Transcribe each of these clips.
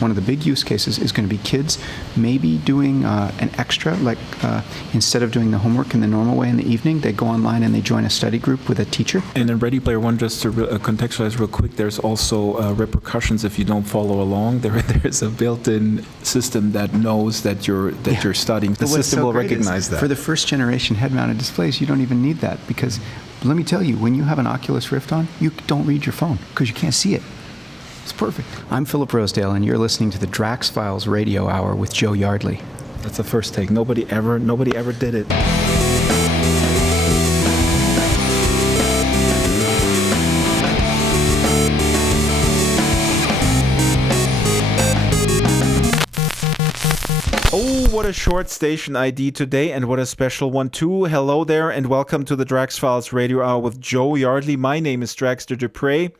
One of the big use cases is going to be kids maybe doing an extra, like instead of doing the homework in the normal way in the evening, they go online and they join a study group with a teacher. And in Ready Player One, just to contextualize real quick, there's also repercussions if you don't follow along. There's a built-in system that knows that you're studying. The system will recognize that. For the first generation head-mounted displays, you don't even need that, because let me tell you, when you have an Oculus Rift on, you don't read your phone because you can't see it. It's perfect. I'm Philip Rosedale, and you're listening to the Drax Files Radio Hour with Joe Yardley. That's the first take. Nobody ever did it. Oh, what a short station ID today, and what a special one too. Hello there, and welcome to the Drax Files Radio Hour with Joe Yardley. My name is Draxter Dupre.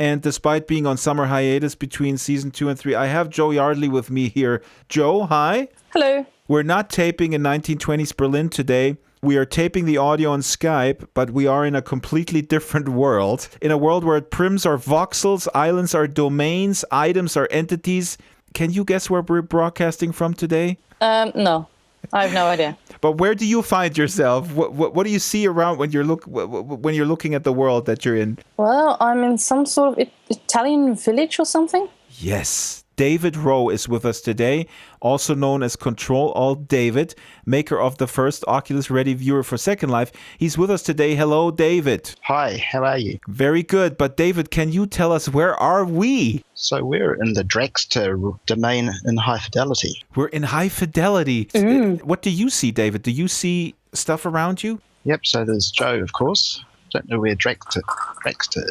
And despite being on summer hiatus between season 2 and 3, I have Joe Yardley with me here. Joe, hi. Hello. We're not taping in 1920s Berlin today. We are taping the audio on Skype, but we are in a completely different world. In a world where prims are voxels, islands are domains, items are entities. Can you guess where we're broadcasting from today? No. I have no idea. But where do you find yourself? What do you see around when you're looking at the world that you're in? Well, I'm in some sort of Italian village or something. Yes. David Rowe is with us today, also known as Control-Alt-David, maker of the first Oculus Ready viewer for Second Life. He's with us today. Hello, David. Hi, how are you? Very good. But David, can you tell us, where are we? So we're in the Draxter domain in high fidelity. We're in high fidelity. Mm. What do you see, David? Do you see stuff around you? Yep, so there's Joe, of course. Don't know where Draxter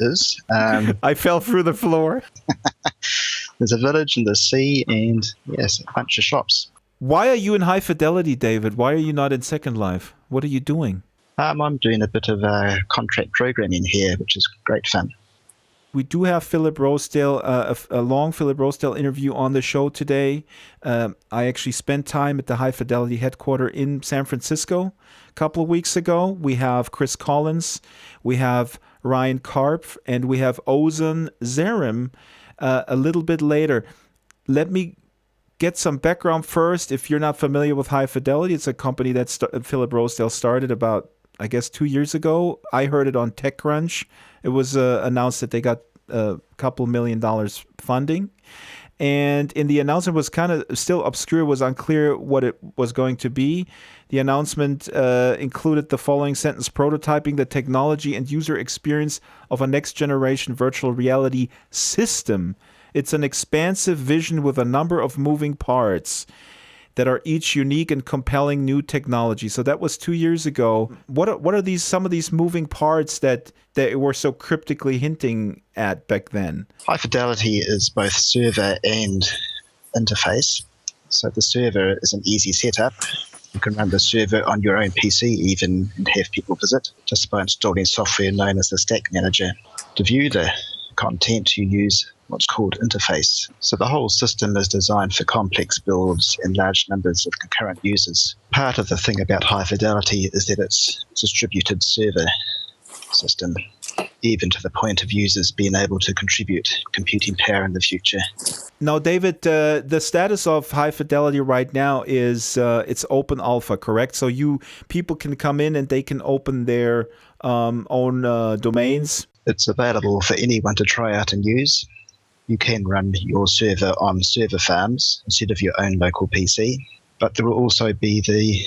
is. I fell through the floor. There's a village and the sea and, yes, a bunch of shops. Why are you in high fidelity, David? Why are you not in Second Life? What are you doing? I'm doing a bit of contract programming here, which is great fun. We do have Philip Rosedale, a long Philip Rosedale interview on the show today. I actually spent time at the High Fidelity headquarters in San Francisco a couple of weeks ago. We have Chris Collins, we have Ryan Karp, and we have Ozan Zarim a little bit later. Let me get some background first. If you're not familiar with High Fidelity, it's a company that Philip Rosedale started about, I guess, 2 years ago. I heard it on TechCrunch. It was announced that they got a couple $1 million funding. And in the announcement was kind of still obscure, was unclear what it was going to be. The announcement included the following sentence: prototyping the technology and user experience of a next generation virtual reality system. It's an expansive vision with a number of moving parts that are each unique and compelling new technology. So that was 2 years ago. What are some of these moving parts that they were so cryptically hinting at back then? High fidelity is both server and interface. So the server is an easy setup. You can run the server on your own PC even and have people visit just by installing software known as the Stack Manager. To view the content, you use what's called interface. So the whole system is designed for complex builds and large numbers of concurrent users. Part of the thing about high fidelity is that it's a distributed server system, even to the point of users being able to contribute computing power in the future. Now, David, the status of High Fidelity right now is it's open alpha, correct? So people can come in and they can open their own domains. It's available for anyone to try out and use. You can run your server on server farms instead of your own local PC, but there will also be the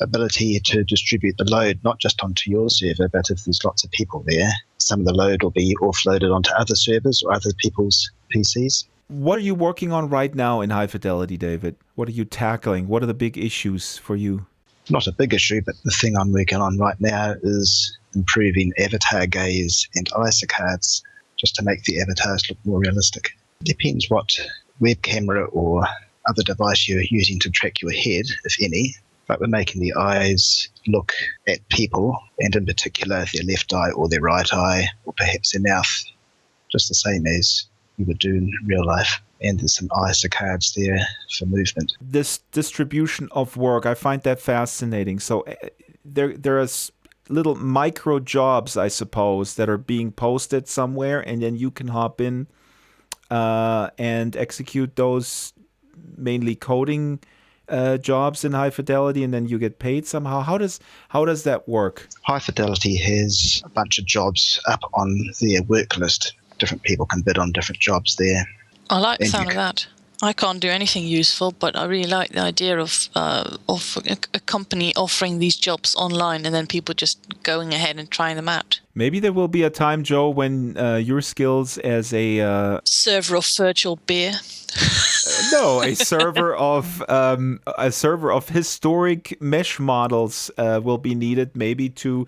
ability to distribute the load not just onto your server, but if there's lots of people there, some of the load will be offloaded onto other servers or other people's PCs. What are you working on right now in High Fidelity, David? What are you tackling? What are the big issues for you? Not a big issue, but the thing I'm working on right now is improving avatar gaze and ISA cards just to make the avatars look more realistic. Depends what web camera or other device you're using to track your head, if any, but we're making the eyes look at people, and in particular their left eye or their right eye, or perhaps their mouth, just the same as you would do in real life. And there's some ISA cards there for movement. This distribution of work, I find that fascinating. So there are little micro jobs, I suppose, that are being posted somewhere, and then you can hop in and execute those mainly coding jobs in high fidelity, and then you get paid somehow? How does that work? High Fidelity has a bunch of jobs up on their work list. Different people can bid on different jobs there. I like the And sound of that. I can't do anything useful, but I really like the idea of a company offering these jobs online and then people just going ahead and trying them out. Maybe there will be a time, Joe, when your skills as a Server of virtual beer. no, a server of historic mesh models will be needed, maybe to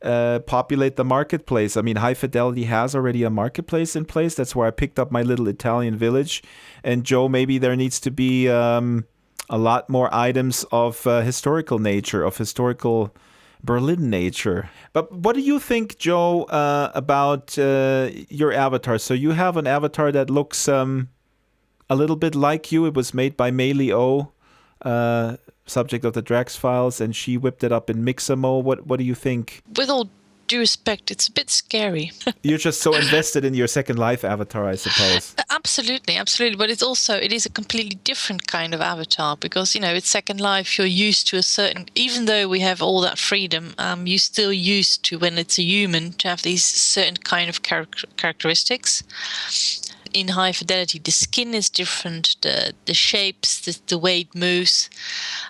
populate the marketplace. I mean, High Fidelity has already a marketplace in place. That's where I picked up my little Italian village. And Joe, maybe there needs to be a lot more items of historical nature, of historical Berlin nature. But what do you think, Joe, about your avatar? So you have an avatar that looks a little bit like you. It was made by Mei Li O, subject of the Drax files, and she whipped it up in Mixamo. What do you think? With all due respect, it's a bit scary. You're just so invested in your Second Life avatar, I suppose. Absolutely. But it is a completely different kind of avatar because, it's Second Life. You're used to a certain, even though we have all that freedom, you're still used to, when it's a human, to have these certain kind of characteristics. In High Fidelity, the skin is different, the shapes, the way it moves.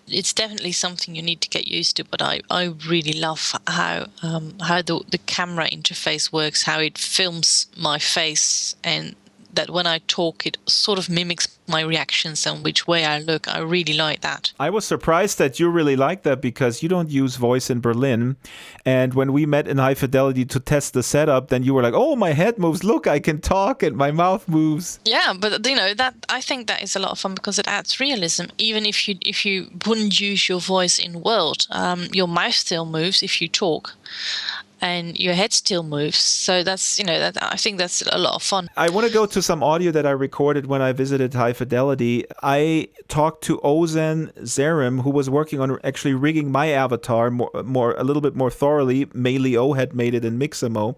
It's definitely something you need to get used to, but I really love how the camera interface works, how it films my face, and that when I talk, it sort of mimics my reactions and which way I look. I really like that. I was surprised that you really like that because you don't use voice in Berlin. And when we met in High Fidelity to test the setup, then you were like, oh, my head moves. Look, I can talk and my mouth moves. Yeah, but that I think that is a lot of fun because it adds realism. Even if you wouldn't use your voice in World, your mouth still moves if you talk. And your head still moves. So that's, I think that's a lot of fun. I want to go to some audio that I recorded when I visited High Fidelity. I talked to Ozen Zerim, who was working on actually rigging my avatar a little bit more thoroughly. Mei Li O had made it in Mixamo.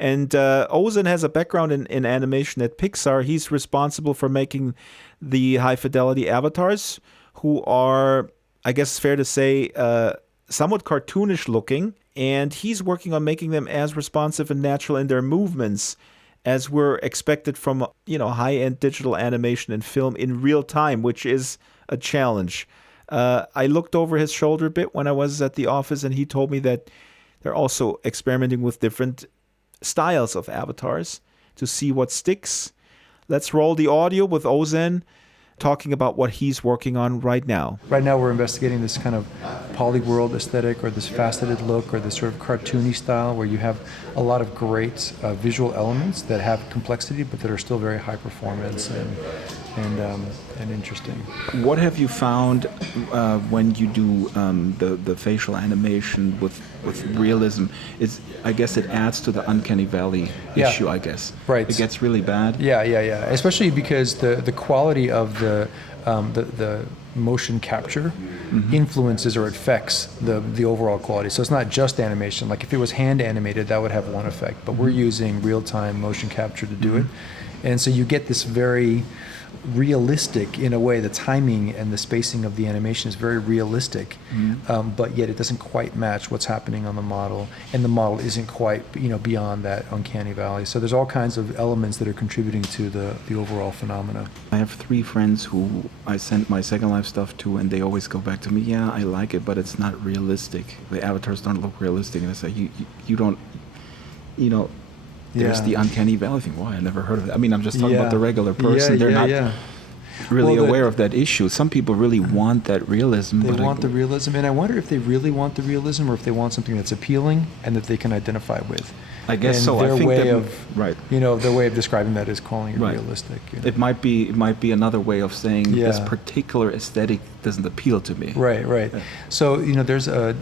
And Ozen has a background in animation at Pixar. He's responsible for making the High Fidelity avatars, who are, I guess it's fair to say, somewhat cartoonish looking. And he's working on making them as responsive and natural in their movements as were expected from, high-end digital animation and film in real time, which is a challenge. I looked over his shoulder a bit when I was at the office, and he told me that they're also experimenting with different styles of avatars to see what sticks. Let's roll the audio with Ozen talking about what he's working on right now. Right now we're investigating this kind of polyworld aesthetic or this faceted look or this sort of cartoony style where you have a lot of great visual elements that have complexity but that are still very high performance and interesting. What have you found when you do the facial animation with realism? I guess it adds to the uncanny valley issue, I guess. Right. It gets really bad. Yeah. Especially because the quality of the motion capture influences or affects the overall quality. So it's not just animation. Like if it was hand animated, that would have one effect. But we're using real-time motion capture to do it. And so you get this very realistic, in a way, the timing and the spacing of the animation is very realistic, but yet it doesn't quite match what's happening on the model, and the model isn't quite beyond that uncanny valley. So there's all kinds of elements that are contributing to the overall phenomena. I have 3 friends who I sent my Second Life stuff to, and they always go back to me, yeah, I like it, but it's not realistic. The avatars don't look realistic. And I say, you don't, there's the uncanny valley thing. Why? I never heard of that. I mean, I'm just talking about the regular person. They're not really aware of that issue. Some people really want that realism. They want the realism, and I wonder if they really want the realism or if they want something that's appealing and that they can identify with. I guess and so. Their I think way that, of, right. Their way of describing that is calling it realistic. It might be another way of saying this particular aesthetic doesn't appeal to me. Right. Yeah. So there's a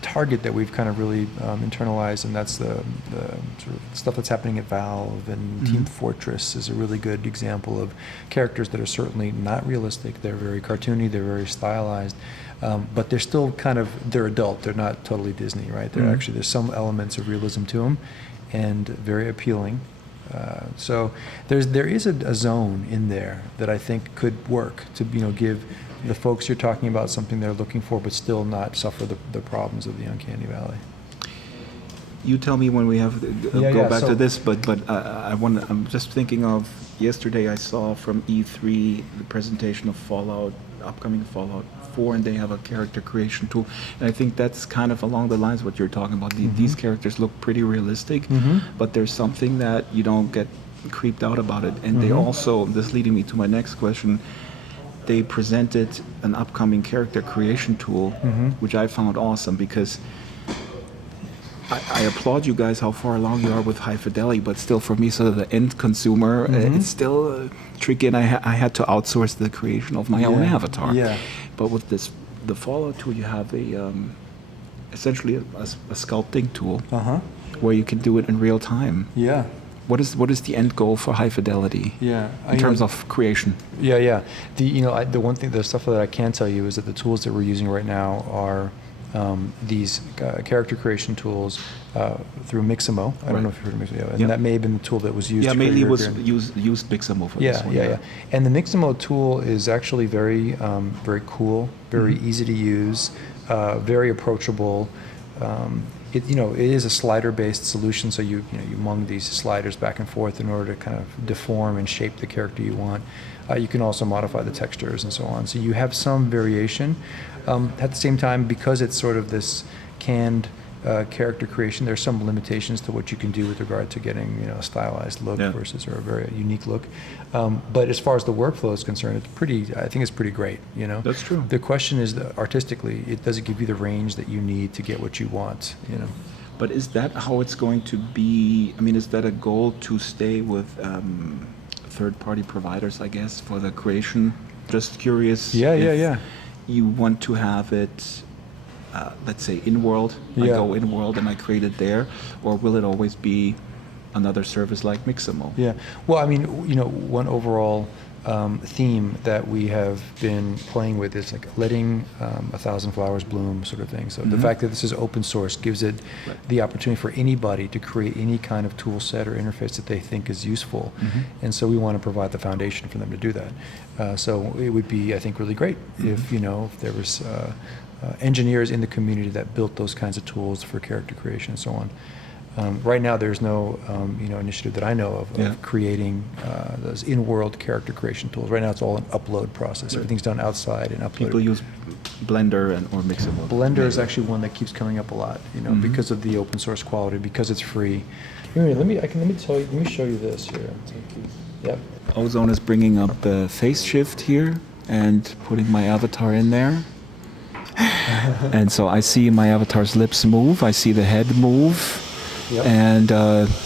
target that we've kind of really internalized, and that's the sort of stuff that's happening at Valve, and Team Fortress is a really good example of characters that are certainly not realistic. They're very cartoony. They're very stylized. But they're still they're adult. They're not totally Disney, right? They're actually, there's some elements of realism to them and very appealing. So there is a zone in there that I think could work to give the folks you're talking about something they're looking for, but still not suffer the problems of the uncanny valley. You tell me when we have go back so to this, but I'm just thinking of yesterday. I saw from E3 the presentation of upcoming Fallout 4, and they have a character creation tool, and I think that's kind of along the lines of what you're talking about. These characters look pretty realistic, but there's something that you don't get creeped out about it. And they also, this leading me to my next question, they presented an upcoming character creation tool, which I found awesome because I applaud you guys how far along you are with high fidelity, but still for me, sort of the end consumer, it's still tricky, and I had to outsource the creation of my own avatar. Yeah. But with the Fallout tool, you have essentially a sculpting tool where you can do it in real time. Yeah. What is the end goal for high fidelity? Yeah. In terms of creation. Yeah. The stuff that I can tell you is that the tools that we're using right now are these character creation tools through Mixamo. I don't know if you've heard of Mixamo, and that may have been the tool that was used. Yeah, to mainly create used Mixamo for this one. Yeah. And the Mixamo tool is actually very, very cool, very easy to use, very approachable. It is a slider-based solution, so you mung these sliders back and forth in order to kind of deform and shape the character you want. You can also modify the textures and so on. So you have some variation. At the same time, because it's sort of this canned character creation, there's some limitations to what you can do with regard to getting a stylized look versus a very unique look. But as far as the workflow is concerned, I think it's pretty great. That's true. The question is, artistically, does it give you the range that you need to get what you want? But is that how it's going to be? I mean, is that a goal to stay with third-party providers, I guess, for the creation? Just curious. Yeah. You want to have it, let's say, in-world. I go in-world and I create it there, or will it always be another service like Mixamo? Yeah. Well, I mean, one overall theme that we have been playing with is like letting 1,000 flowers bloom, sort of thing. So the fact that this is open source gives it the opportunity for anybody to create any kind of tool set or interface that they think is useful. And so we want to provide the foundation for them to do that. So it would be, I think, really great if there was engineers in the community that built those kinds of tools for character creation and so on. Right now, there's no initiative that I know of creating those in-world character creation tools. Right now, it's all an upload process. Everything's done outside and uploaded. People use Blender or Mixamo. Blender is actually one that keeps coming up a lot, because of the open source quality, because it's free. Here, let me show you this here. Yep. Ozone is bringing up the face shift here and putting my avatar in there. And so I see my avatar's lips move. I see the head move. Yep. And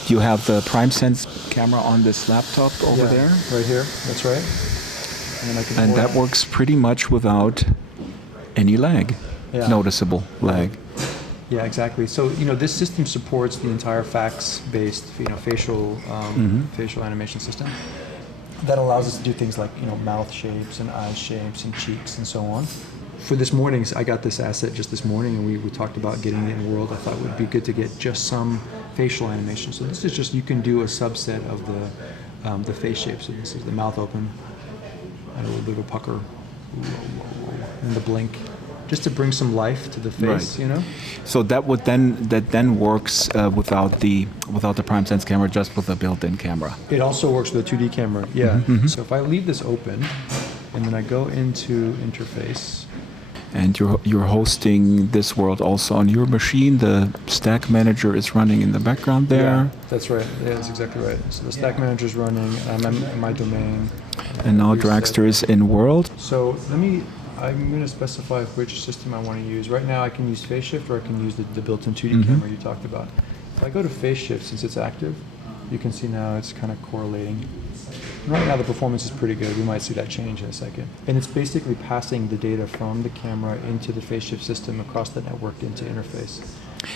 you have the PrimeSense camera on this laptop over there. Right here. That's right. And that works pretty much without any lag, noticeable lag. Yeah, exactly. So this system supports the entire fax-based facial animation system. That allows us to do things like mouth shapes and eye shapes and cheeks and so on. For this morning, I got this asset just this morning, and we talked about getting it in World. I thought it would be good to get just some facial animation. So this is just, you can do a subset of the face shape. So this is the mouth open, and a little bit of a pucker, and the blink, just to bring some life to the face. Right. So that then works without the PrimeSense camera, just with a built-in camera. It also works with a 2D camera. Yeah. So if I leave this open, and then I go into interface. And you're hosting this world also on your machine. The stack manager is running in the background there. Yeah, that's right. Yeah, that's exactly right. So the stack manager is running. I'm in my domain. And now Dragster is in world. So I'm going to specify which system I want to use. Right now I can use phase shift, or I can use the built-in 2D camera you talked about. If I go to phase shift, since it's active, you can see now it's kind of correlating. Right now the performance is pretty good. We might see that change in a second. And it's basically passing the data from the camera into the phase shift system across the network into interface.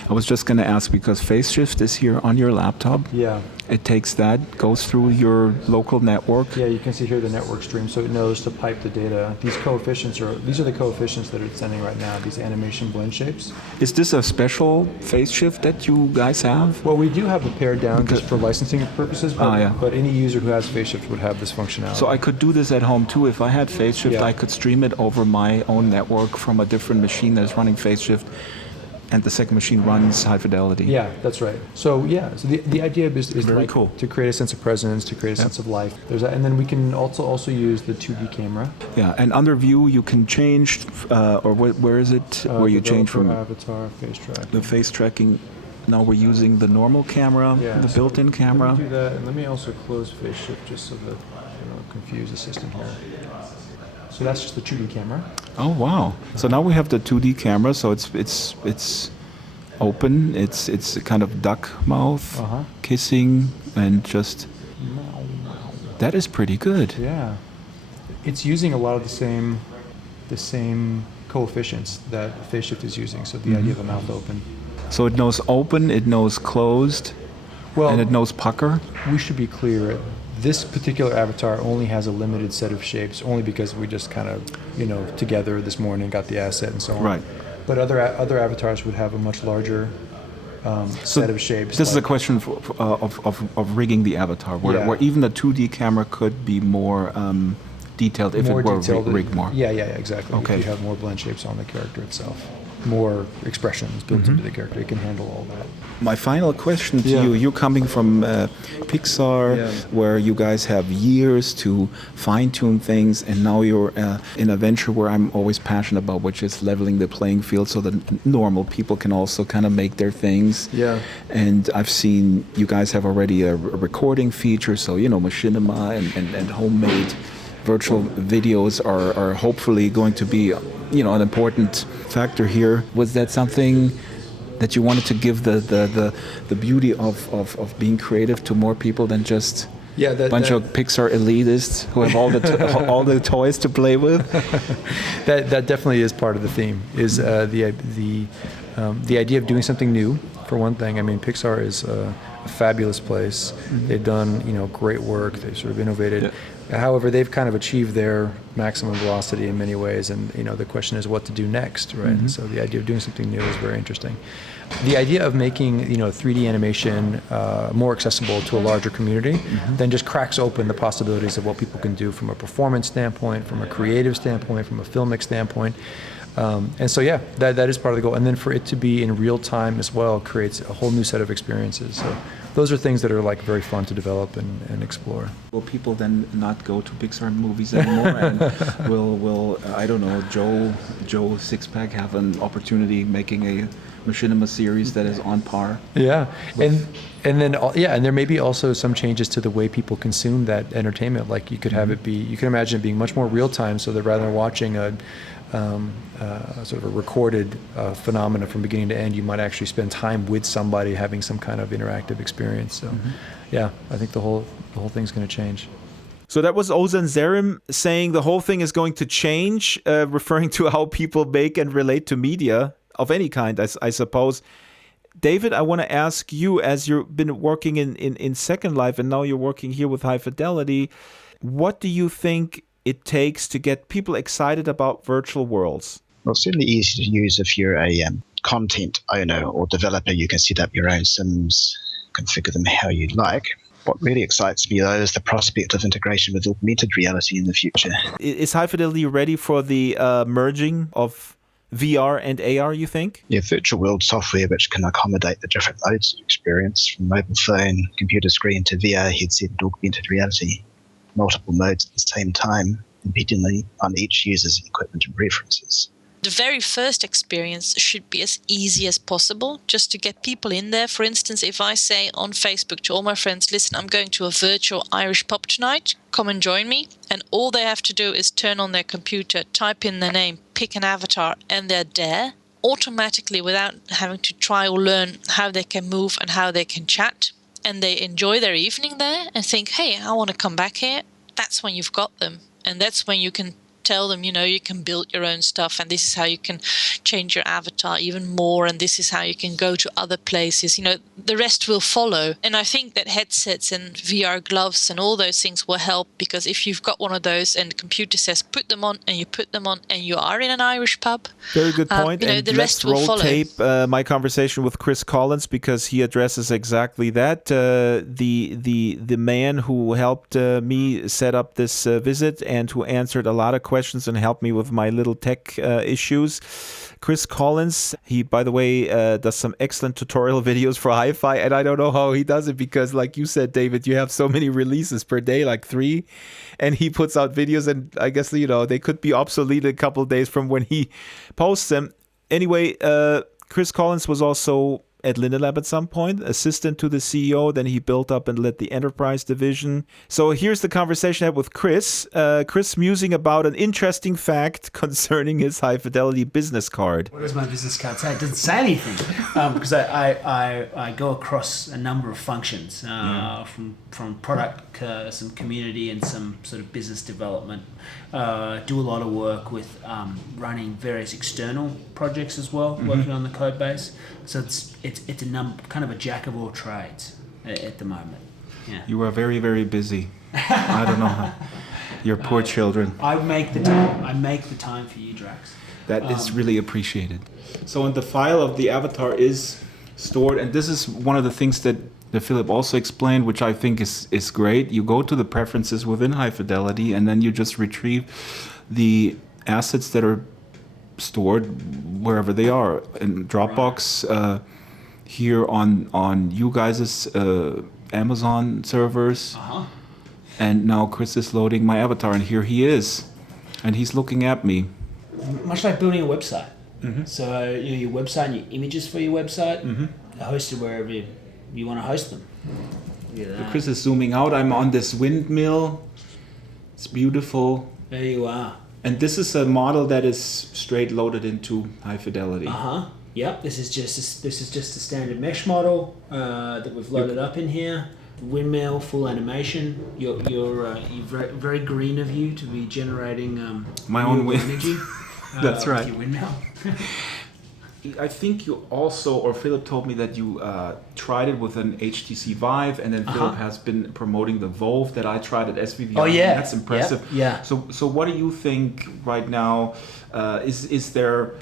I was just going to ask, because phase shift is here on your laptop. Yeah. It takes that, goes through your local network. Yeah, you can see here the network stream, so it knows to pipe the data. These are the coefficients that it's sending right now, these animation blend shapes. Is this a special phase shift that you guys have? Well, we do have it pared down just for licensing purposes, but, yeah. but any user who has phase shift would have this functionality. So I could do this at home too. If I had phase shift, Yeah. I could stream it over my own network from a different machine that is running phase shift, and the second machine runs high fidelity. Yeah, that's right. So the idea is Very like cool. to create a sense of presence, to create a sense of life. There's that, and then we can also use the 2D camera. Yeah, and under view you can change, or where is it? Where you change from avatar, face track. the face tracking. Now we're using the normal camera, the so built-in camera. Let me do that, and let me also close face shift just so that I don't confuse the system here. So that's just the 2D camera. Oh wow! So now we have the 2D camera. So it's open. It's kind of duck mouth, kissing, and just that is pretty good. Yeah, it's using a lot of the same coefficients that phase shift is using. So the idea of a mouth open. So it knows open, it knows closed, and it knows pucker. We should be clear. This particular avatar only has a limited set of shapes, only because we just kind of, together this morning got the asset and so on. Right. But other avatars would have a much larger set of shapes. This is a question of rigging the avatar, where even the 2D camera could be more detailed if it were rigged more. Yeah, exactly. Okay. If you have more blend shapes on the character itself, more expressions built into the character, it can handle all that. My final question to you, you're coming from Pixar, where you guys have years to fine-tune things, and now you're in a venture where I'm always passionate about, which is leveling the playing field so that normal people can also kind of make their things. Yeah. And I've seen you guys have already a recording feature, so, machinima and homemade virtual videos are hopefully going to be, an important factor here. Was that something that you wanted to give the beauty of being creative to more people than just a bunch of Pixar elitists who have all the toys to play with? That definitely is part of the theme. Is the idea of doing something new, for one thing. I mean, Pixar is a fabulous place. They've done great work. They've sort of innovated. Yeah. However, they've kind of achieved their maximum velocity in many ways, and the question is what to do next, right? And so the idea of doing something new is very interesting. The idea of making 3D animation more accessible to a larger community then just cracks open the possibilities of what people can do from a performance standpoint, from a creative standpoint, from a filmic standpoint. And so that is part of the goal. And then for it to be in real time as well creates a whole new set of experiences. So those are things that are like very fun to develop and explore. Will people then not go to Pixar movies anymore? And will I don't know, Joe Sixpack have an opportunity making a machinima series that is on par? Yeah, and then and there may be also some changes to the way people consume that entertainment. Like you could have it be, you can imagine it being much more real time, so that rather than watching a sort of a recorded phenomena from beginning to end, you might actually spend time with somebody having some kind of interactive experience. So, I think the whole thing's going to change. So that was Ozan Zerim saying the whole thing is going to change, referring to how people make and relate to media of any kind, I suppose. David, I want to ask you, as you've been working in Second Life and now you're working here with High Fidelity, what do you think it takes to get people excited about virtual worlds? Well, it's certainly easy to use if you're a content owner or developer. You can set up your own sims, configure them how you like. What really excites me, though, is the prospect of integration with augmented reality in the future. Is High Fidelity ready for the merging of VR and AR, you think? Yeah, virtual world software which can accommodate the different modes of experience, from mobile phone, computer screen to VR headset and augmented reality. Multiple modes at the same time, depending on each user's equipment and preferences. The very first experience should be as easy as possible, just to get people in there. For instance, if I say on Facebook to all my friends, listen, I'm going to a virtual Irish pub tonight, come and join me. And all they have to do is turn on their computer, type in their name, pick an avatar, and they're there automatically without having to try or learn how they can move and how they can chat. And they enjoy their evening there and think, hey, I want to come back here. That's when you've got them. And that's when you can tell them, you can build your own stuff, and this is how you can change your avatar even more, and this is how you can go to other places. The rest will follow. And I think that headsets and VR gloves and all those things will help, because if you've got one of those and the computer says put them on, and you put them on, and you are in an Irish pub, very good point. And the let's rest will roll follow. tape my conversation with Chris Collins, because he addresses exactly that. The man who helped me set up this visit and who answered a lot of questions and helped me with my little tech issues. Chris Collins, he, by the way, does some excellent tutorial videos for HiFi, and I don't know how he does it, because like you said, David, you have so many releases per day, like 3, and he puts out videos, and I guess, they could be obsolete a couple of days from when he posts them. Anyway, Chris Collins was also at Lindelab at some point, assistant to the CEO. Then he built up and led the enterprise division. So here's the conversation I had with Chris. Chris musing about an interesting fact concerning his high fidelity business card. What does my business card say? It doesn't say anything, because I go across a number of functions, from product, some community, and some sort of business development. Do a lot of work with running various external projects as well, working on the code base. So it's kind of a jack of all trades at the moment. Yeah. You are very, very busy. I don't know how. Your poor children. I make the time for you, Drax. That is really appreciated. So, the file of the avatar is stored, and this is one of the things that Philip also explained, which I think is great. You go to the preferences within High Fidelity, and then you just retrieve the assets that are stored wherever they are in Dropbox, here on you guys' Amazon servers. And now Chris is loading my avatar, and here he is, and he's looking at me. Much like building a website. So your website and your images for your website are hosted wherever you want to host them. Chris is zooming out. I'm on this windmill. It's beautiful. There you are. And this is a model that is straight loaded into High Fidelity. Yep. This is just a standard mesh model that we've loaded up in here. Windmill, full animation. You're very, very green of you to be generating my own wind energy. That's right. Your windmill. I think you also, or Philip told me that you tried it with an HTC Vive, and then Philip has been promoting the Volve that I tried at SVVR. Oh yeah, that's impressive. Yep. Yeah. So what do you think right now? Is there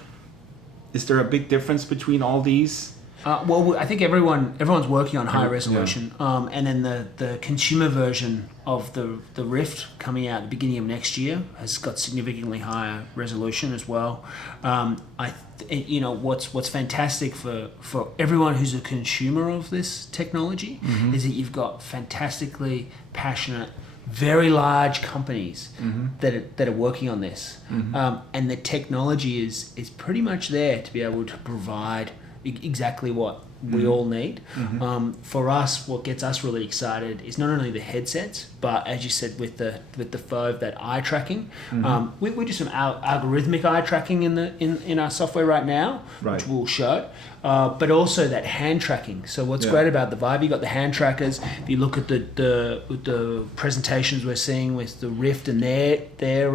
a big difference between all these? Well, I think everyone's working on high resolution, and then the consumer version of the Rift coming out at the beginning of next year has got significantly higher resolution as well. What's fantastic for everyone who's a consumer of this technology is that you've got fantastically passionate, very large companies that are working on this, and the technology is pretty much there to be able to provide exactly what we all need. For us, what gets us really excited is not only the headsets, but as you said, with the Fove, that eye tracking. We do some algorithmic eye tracking in our software right now, which we'll show. But also that hand tracking. So what's great about the Vive, you got the hand trackers. If you look at the presentations we're seeing with the Rift and their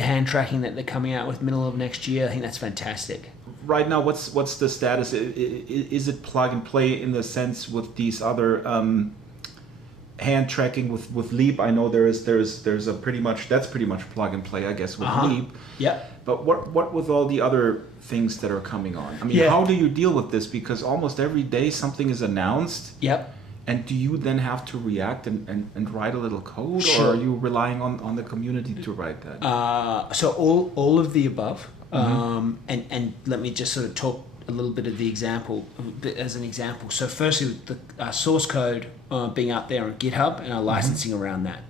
hand tracking that they're coming out with middle of next year, I think that's fantastic. Right now, what's the status? Is it plug and play in the sense with these other hand tracking with Leap? I know there's a pretty much plug and play, I guess, with Leap. Yeah. But what with all the other things that are coming on? I mean, how do you deal with this? Because almost every day something is announced. Yep. And do you then have to react and write a little code, or are you relying on the community to write that? So all of the above. And let me just sort of talk a little bit of the example as an example. So firstly, the source code being out there on GitHub and our licensing around that.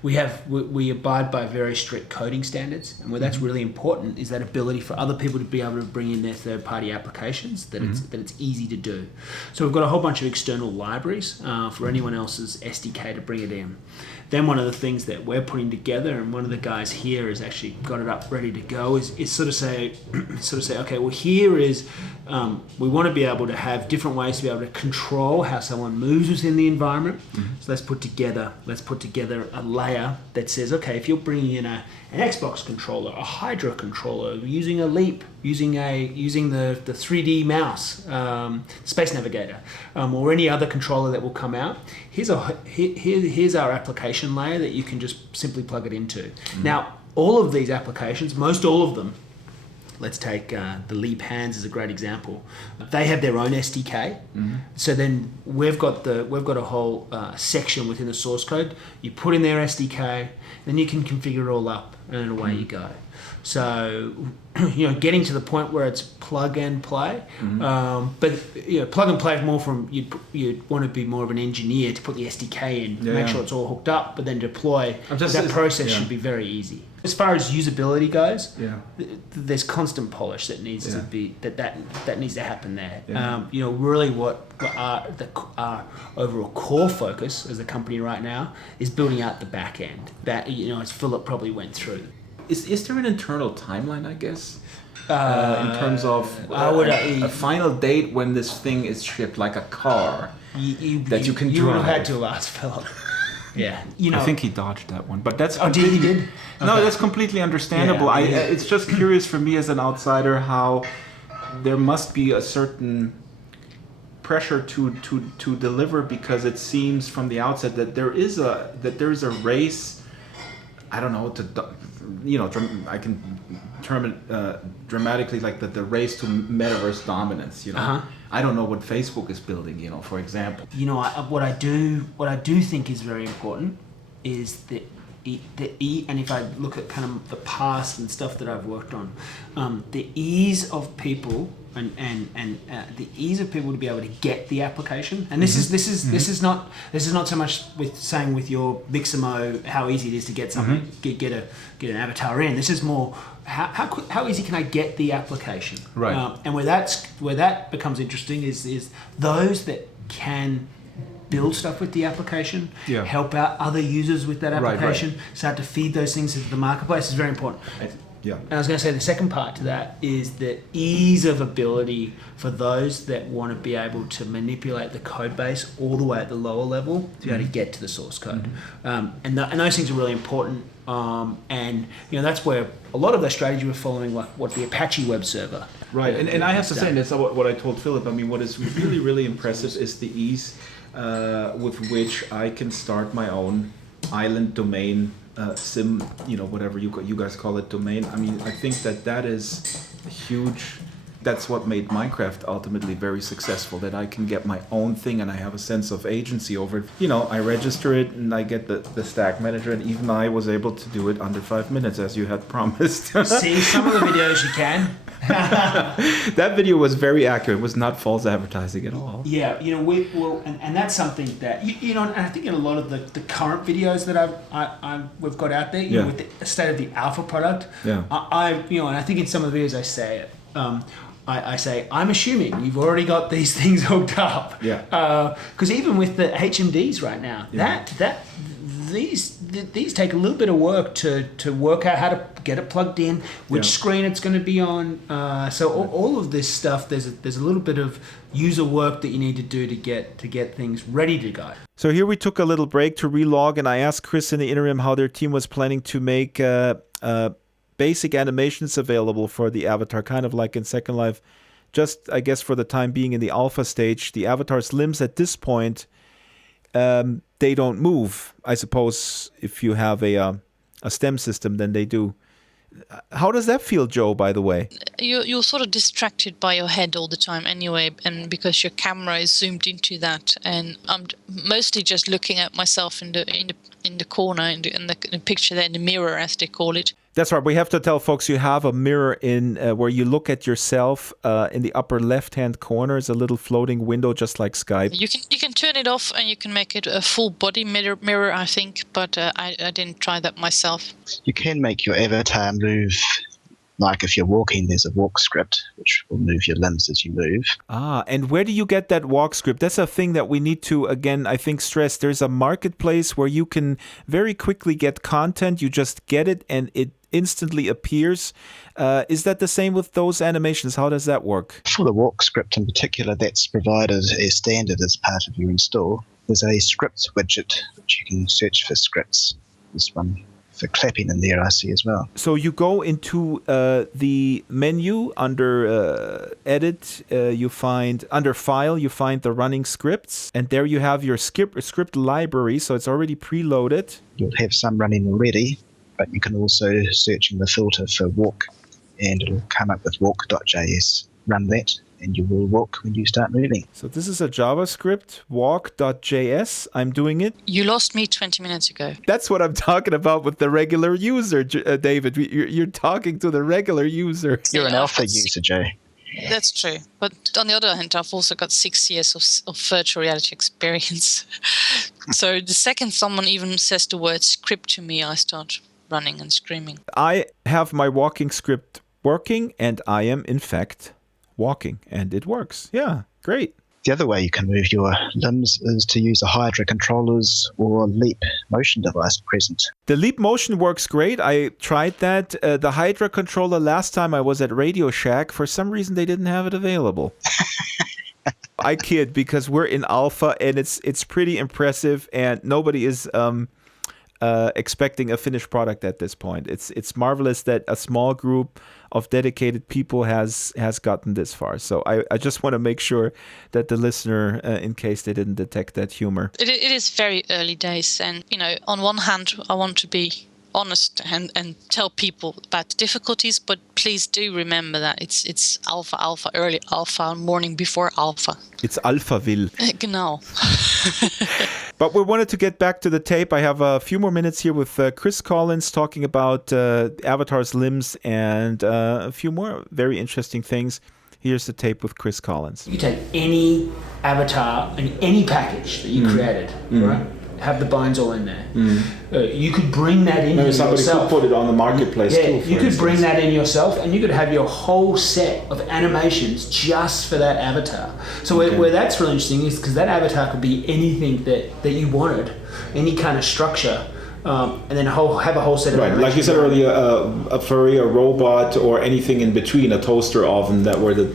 We abide by very strict coding standards, and where that's really important is that ability for other people to be able to bring in their third-party applications, that it's easy to do. So we've got a whole bunch of external libraries for anyone else's SDK to bring it in. then one of the things that we're putting together, and one of the guys here has actually got it up ready to go, is sort of say, okay, well, here is, we want to be able to have different ways to be able to control how someone moves within the environment. So let's put together a layer that says, okay, if you're bringing in an Xbox controller, a Hydra controller, using a Leap, using the 3D mouse, Space Navigator, or any other controller that will come out, here's our application layer that you can just simply plug it into. Now, all of these applications, most all of them, let's take the Leap hands as a great example. They have their own SDK. So then we've got a whole section within the source code. You put in their SDK, then you can configure it all up, and away you go. So, getting to the point where it's plug and play, but plug and play is more from you'd want to be more of an engineer to put the SDK in, make sure it's all hooked up, but then deploy. That process should be very easy. As far as usability goes, there's constant polish that needs to be that needs to happen there. Really, what our overall core focus as a company right now is building out the back end. That as Philip probably went through. Is there an internal timeline, I guess, in terms of a final date when this thing is shipped, like a car that you can drive? You would have had to ask Philip. Yeah, I think he dodged that one, but that's he did. No, that's completely understandable. It's just curious for me as an outsider how there must be a certain pressure to deliver, because it seems from the outset that there is a race. I don't know I can term it dramatically like the race to metaverse dominance. I don't know what Facebook is building. For example. What I do think is very important is the and if I look at kind of the past and stuff that I've worked on, the ease of people and the ease of people to be able to get the application. And this is not so much with your Mixamo how easy it is to get something, get an avatar in. This is more how easy can I get the application? Right. And where that becomes interesting is those that can build stuff with the application, help out other users with that application, start to feed those things into the marketplace is very important. Yeah. And I was going to say the second part to that is the ease of ability for those that want to be able to manipulate the code base all the way at the lower level to be able to get to the source code. And those things are really important. And that's where a lot of the strategy we're following, like what the Apache web server. Right. And I have to say, and that's what I told Philip. I mean, what is really, really impressive is the ease with which I can start my own island domain sim, whatever you guys call it, domain. I mean, I think that is huge. That's what made Minecraft ultimately very successful, that I can get my own thing and I have a sense of agency over it. I register it and I get the stack manager, and even I was able to do it under 5 minutes, as you had promised. See, some of the videos you can. That video was very accurate. It was not false advertising at all. Yeah, we will, and that's something that and I think in a lot of the current videos that we've got out there, with the state of the alpha product, and I think in some of the videos I say it. I say, I'm assuming you've already got these things hooked up. Yeah. Because even with the HMDs right now, these take a little bit of work to work out how to get it plugged in, which screen it's going to be on. So all of this stuff, there's a little bit of user work that you need to do to get things ready to go. So here we took a little break to relog, and I asked Chris in the interim how their team was planning to make basic animations available for the avatar, kind of like in Second Life. Just, I guess, for the time being in the alpha stage, the avatar's limbs at this point, they don't move. I suppose if you have a stem system, then they do. How does that feel, Joe, by the way? You're sort of distracted by your head all the time anyway, and because your camera is zoomed into that, and I'm mostly just looking at myself in the corner, in the picture there, in the mirror, as they call it. That's right. We have to tell folks you have a mirror in where you look at yourself in the upper left-hand corner. Is a little floating window, just like Skype. You can turn it off and you can make it a full body mirror, I think, but I didn't try that myself. You can make your avatar move Like if you're walking, there's a walk script, which will move your limbs as you move. And where do you get that walk script? That's a thing that we need to, again, I think, stress. There's a marketplace where you can very quickly get content. You just get it and it instantly appears. Is that the same with those animations? How does that work? For the walk script in particular, that's provided as standard as part of your install. There's a scripts widget, which you can search for scripts. There's one for clapping in there, I see as well. So you go into the menu under edit, you find under file, you find the running scripts, and there you have your script library, so it's already preloaded. You'll have some running already, but you can also search in the filter for walk, and it'll come up with walk.js. Run that, and you will walk when you start moving. So this is a JavaScript, walk.js. I'm doing it. You lost me 20 minutes ago. That's what I'm talking about with the regular user, David. You're talking to the regular user. You're an alpha user, Jay. That's true. But on the other hand, I've also got 6 years of virtual reality experience. So the second someone even says the word script to me, I start running and screaming. I have my walking script working, and I am, in fact, walking, and it works. Yeah, great. The other way you can move your limbs is to use a Hydra controllers or Leap motion device present. The Leap motion works great. I tried that. The Hydra controller last time I was at Radio Shack, for some reason they didn't have it available. I kid, because we're in alpha and it's pretty impressive, and nobody is expecting a finished product at this point. It's marvelous that a small group of dedicated people has gotten this far. So I just want to make sure that the listener, in case they didn't detect that humor. It is very early days, and on one hand I want to be honest and tell people about the difficulties, but please do remember that it's alpha, early alpha, morning before alpha. It's Alphaville. Genau. But we wanted to get back to the tape. I have a few more minutes here with Chris Collins talking about Avatar's limbs and a few more very interesting things. Here's the tape with Chris Collins. You take any avatar and any package that you created, right? Have the bones all in there. You could bring that in yourself. Somebody could put it on the marketplace too. You could bring that in yourself, and you could have your whole set of animations just for that avatar. So where that's really interesting is because that avatar could be anything that you wanted, any kind of structure, and then have a whole set of animations. Like you said earlier, a furry, a robot, or anything in between, a toaster oven that were the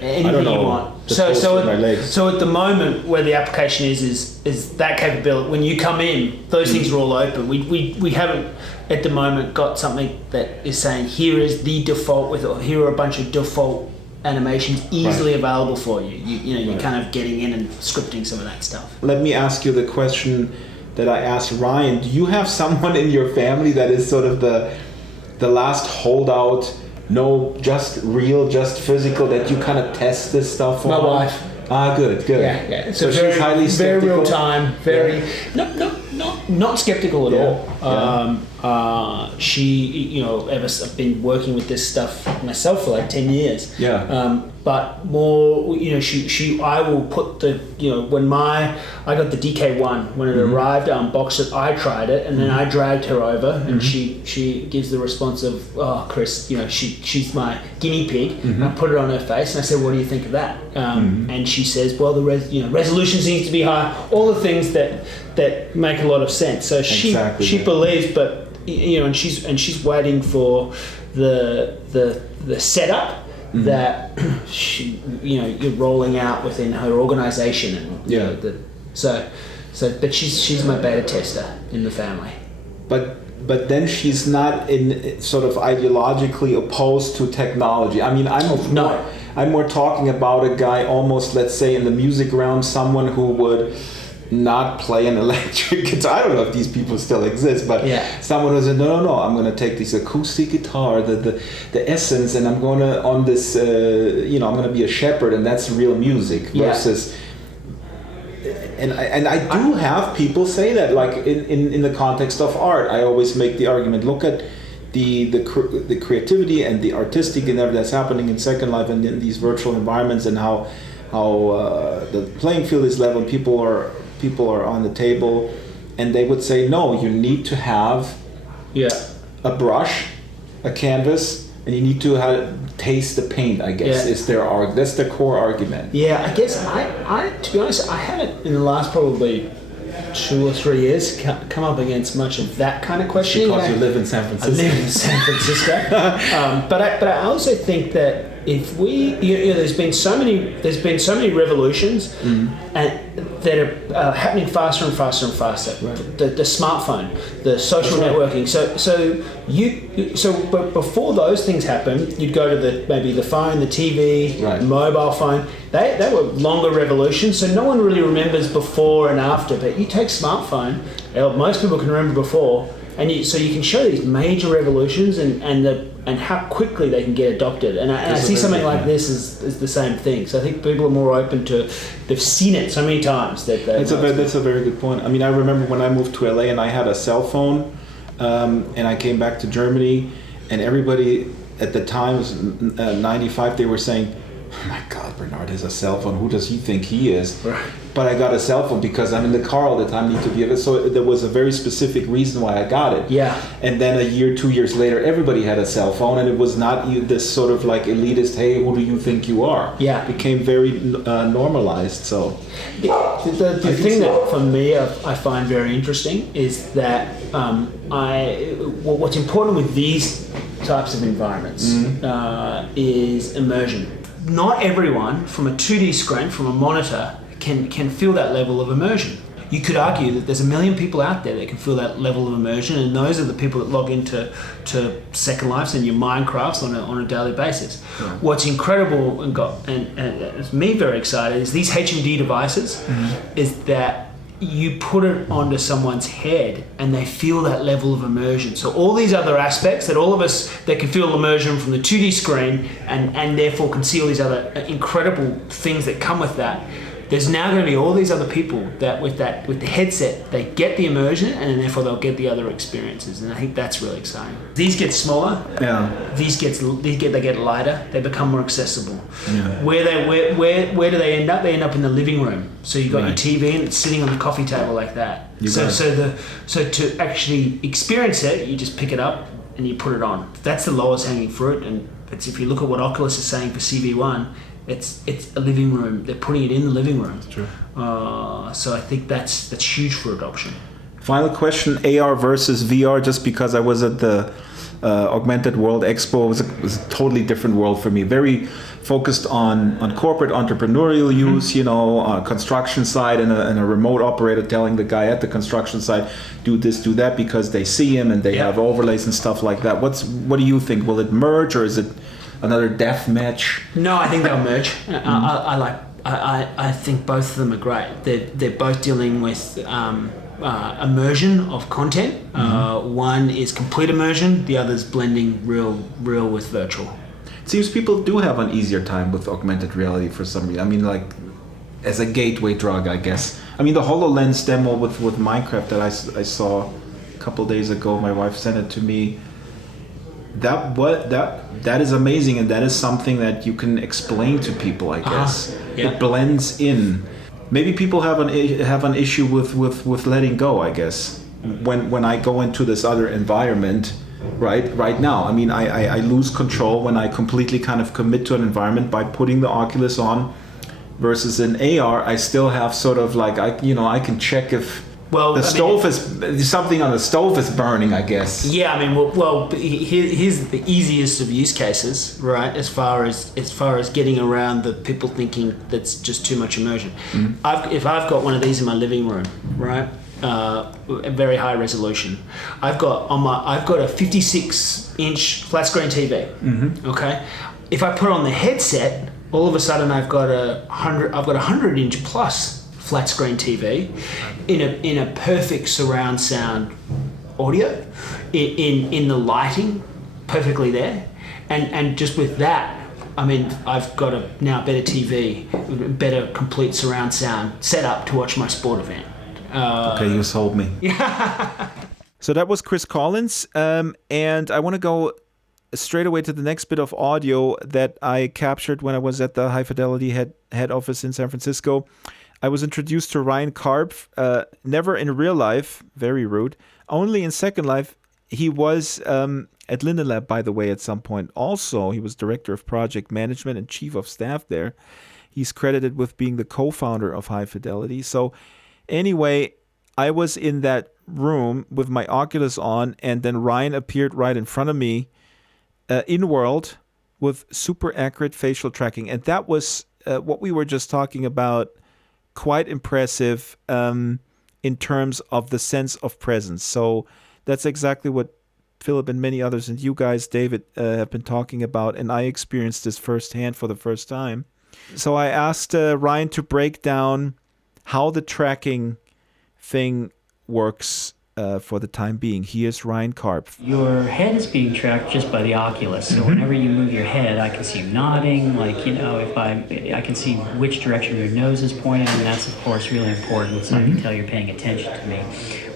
anything you want. So at the moment where the application is that capability, when you come in, those things are all open. We haven't at the moment got something that is saying here is the default here are a bunch of default animations easily available for you. You're kind of getting in and scripting some of that stuff. Let me ask you the question that I asked Ryan. Do you have someone in your family that is sort of the last holdout? No, just real, just physical, that you kind of test this stuff on? My wife. Good. Yeah. So very, she's highly skeptical. Very real time, very not skeptical at all. She, I've been working with this stuff myself for like 10 years. But more, I will put when I got the DK1 when it arrived, I unboxed it, I tried it, and then I dragged her over, and she gives the response of, oh, Chris, she's my guinea pig. I put it on her face, and I said, what do you think of that? And she says, well, the resolution seems to be high. All the things that make a lot of sense. So she believes, but and she's waiting for the setup that you're rolling out within her organization, and but she's my beta tester in the family. But then she's not in sort of ideologically opposed to technology. I mean, I'm more talking about a guy almost, let's say, in the music realm, someone who would not play an electric guitar. I don't know if these people still exist, but someone who said, no, I'm going to take this acoustic guitar, the essence, and I'm going to on this, I'm going to be a shepherd, and that's real music versus. And I do have people say that, like in the context of art. I always make the argument: look at the creativity and the artistic and everything that's happening in Second Life and in these virtual environments, and how the playing field is level. People are on the table, and they would say, no, you need to have a brush, a canvas, And you need to taste the paint, I guess. Yeah. That's the core argument. Yeah, I guess I to be honest, I haven't in the last probably 2 or 3 years come up against much of that kind of question. Because you live in San I Francisco. live in San Francisco, but I also think that if we, there's been so many revolutions, and that are happening faster and faster and faster. Right. The smartphone, the social networking. But before those things happen, you'd go to maybe the phone, the TV, mobile phone. They were longer revolutions, so no one really remembers before and after. But you take smartphone, most people can remember before, and so you can show these major revolutions and how quickly they can get adopted. And I see something like this as the same thing. So I think people are more open to, they've seen it so many times that that's a very good point. I mean, I remember when I moved to LA and I had a cell phone, and I came back to Germany, and everybody at the time was 95. They were saying, "Oh my God, Bernard has a cell phone. Who does he think he is?" Right. But I got a cell phone because I'm in the car all the time, need to be of it. So there was a very specific reason why I got it. Yeah. And then 2 years later, everybody had a cell phone, and it was not this sort of like elitist, "Hey, who do you think you are?" Yeah. It became very normalized. So the thing that for me I find very interesting is that what's important with these types of environments is immersion. Not everyone from a 2D screen, from a monitor, can feel that level of immersion. You could argue that there's 1 million people out there that can feel that level of immersion, and those are the people that log into Second Lives and your Minecrafts on a daily basis. Yeah. What's incredible and it's me very excited is these HMD devices, is that you put it onto someone's head and they feel that level of immersion. So all these other aspects that all of us that can feel immersion from the 2D screen and therefore can see all these other incredible things that come with that. There's now going to be all these other people that with the headset, they get the immersion and therefore they'll get the other experiences. And I think that's really exciting. These get smaller. Yeah. They get lighter. They become more accessible. Yeah. Where do they end up? They end up in the living room. So you've got your TV and it's sitting on the coffee table like that. So to actually experience it, you just pick it up and you put it on. That's the lowest hanging fruit. And if you look at what Oculus is saying for CV1. It's a living room. They're putting it in the living room. That's true. So I think that's huge for adoption. Final question: AR versus VR. Just because I was at the Augmented World Expo, it was a totally different world for me. Very focused on corporate entrepreneurial use. Construction site and a remote operator telling the guy at the construction site, do this, do that, because they see him and they have overlays and stuff like that. What do you think? Will it merge or is it another death match? No, I think they'll merge. I think both of them are great. They're both dealing with immersion of content. One is complete immersion. The other is blending real with virtual. It seems people do have an easier time with augmented reality for some reason. I mean, like as a gateway drug, I guess. I mean, the HoloLens demo with Minecraft that I saw a couple days ago. My wife sent it to me. That is amazing, and that is something that you can explain to people, I guess. It blends in. Maybe people have an issue with letting go, I guess. When I go into this other environment, right now, I mean, I lose control when I completely kind of commit to an environment by putting the Oculus on, versus in AR, I still have sort of like I can check if. Well, something on the stove is burning, I guess. Yeah, I mean, here's the easiest of use cases, right? As far as getting around the people thinking that's just too much immersion. If I've got one of these in my living room, right, a very high resolution. I've got a 56-inch flat screen TV. Okay, if I put on the headset, all of a sudden I've got a 100-inch plus flat screen TV in a perfect surround sound audio, in the lighting perfectly there, and just with that, I mean, I've got a now better TV, better complete surround sound set up to watch my sport event. Okay, you sold me. So that was Chris Collins, and I want to go straight away to the next bit of audio that I captured when I was at the High Fidelity head office in San Francisco. I was introduced to Ryan Karp, never in real life, very rude, only in Second Life, he was at Linden Lab, by the way, at some point. Also, he was director of project management and chief of staff there. He's credited with being the co-founder of High Fidelity. So anyway, I was in that room with my Oculus on, and then Ryan appeared right in front of me in world with super accurate facial tracking. And that was what we were just talking about, quite impressive in terms of the sense of presence. So that's exactly what Philip and many others, and you guys, David, have been talking about, and I experienced this firsthand for the first time. So I asked Ryan to break down how the tracking thing works for the time being. Here's Ryan Karp. Your head is being tracked just by the Oculus. So whenever you move your head, I can see you nodding. Like, if I can see which direction your nose is pointing, and that's of course really important. So I can tell you're paying attention to me.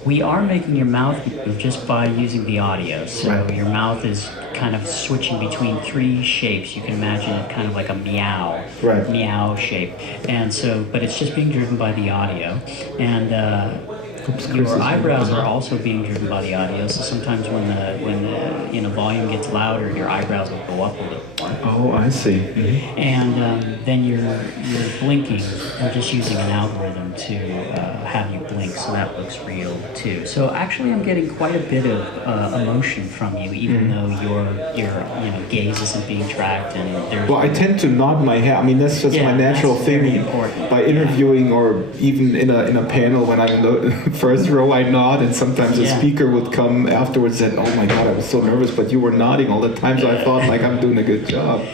We are making your mouth move just by using the audio. So your mouth is kind of switching between three shapes. You can imagine it kind of like a meow shape. And so, but it's just being driven by the audio. And your eyebrows are also being driven by the audio. So sometimes when the volume gets louder, your eyebrows will go up a little. Oh, I see. Mm-hmm. And then you're blinking. We're just using an algorithm to have you blink, so that looks real too. So actually, I'm getting quite a bit of emotion from you, even though your gaze isn't being tracked. And there's I tend to nod my head. I mean, that's just my natural thing. By interviewing or even in a panel, when I'm in the first row, I nod, and sometimes a speaker would come afterwards and, oh my God, I was so nervous, but you were nodding all the time, so I thought like I'm doing a good job.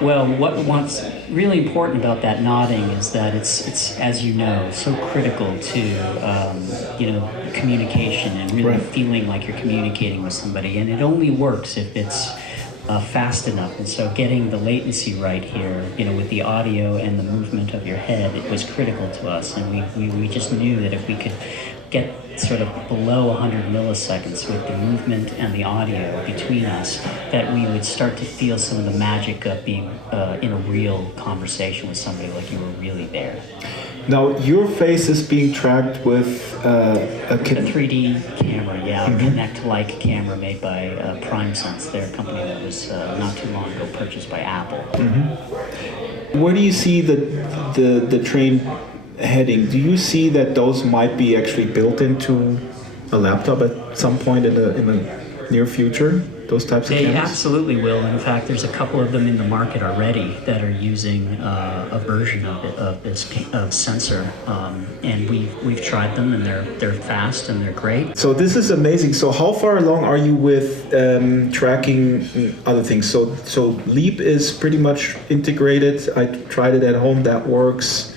Well, what's really important about that nodding is that it's as you know, so critical to communication and really feeling like you're communicating with somebody, and it only works if it's fast enough. And so getting the latency right here, with the audio and the movement of your head, it was critical to us, and we just knew that if we could get sort of below 100 milliseconds with the movement and the audio between us, that we would start to feel some of the magic of being in a real conversation with somebody, like you were really there. Now, your face is being tracked with a 3D camera, Kinect-like camera made by PrimeSense. They're a company that was not too long ago purchased by Apple. Mm-hmm. Where do you see the train heading? Do you see that those might be actually built into a laptop at some point in the near future? Those types of cameras? They absolutely will. In fact, there's a couple of them in the market already that are using a version of this sensor, and we've tried them, and they're fast and they're great. So this is amazing. So how far along are you with tracking other things? So Leap is pretty much integrated. I tried it at home. That works.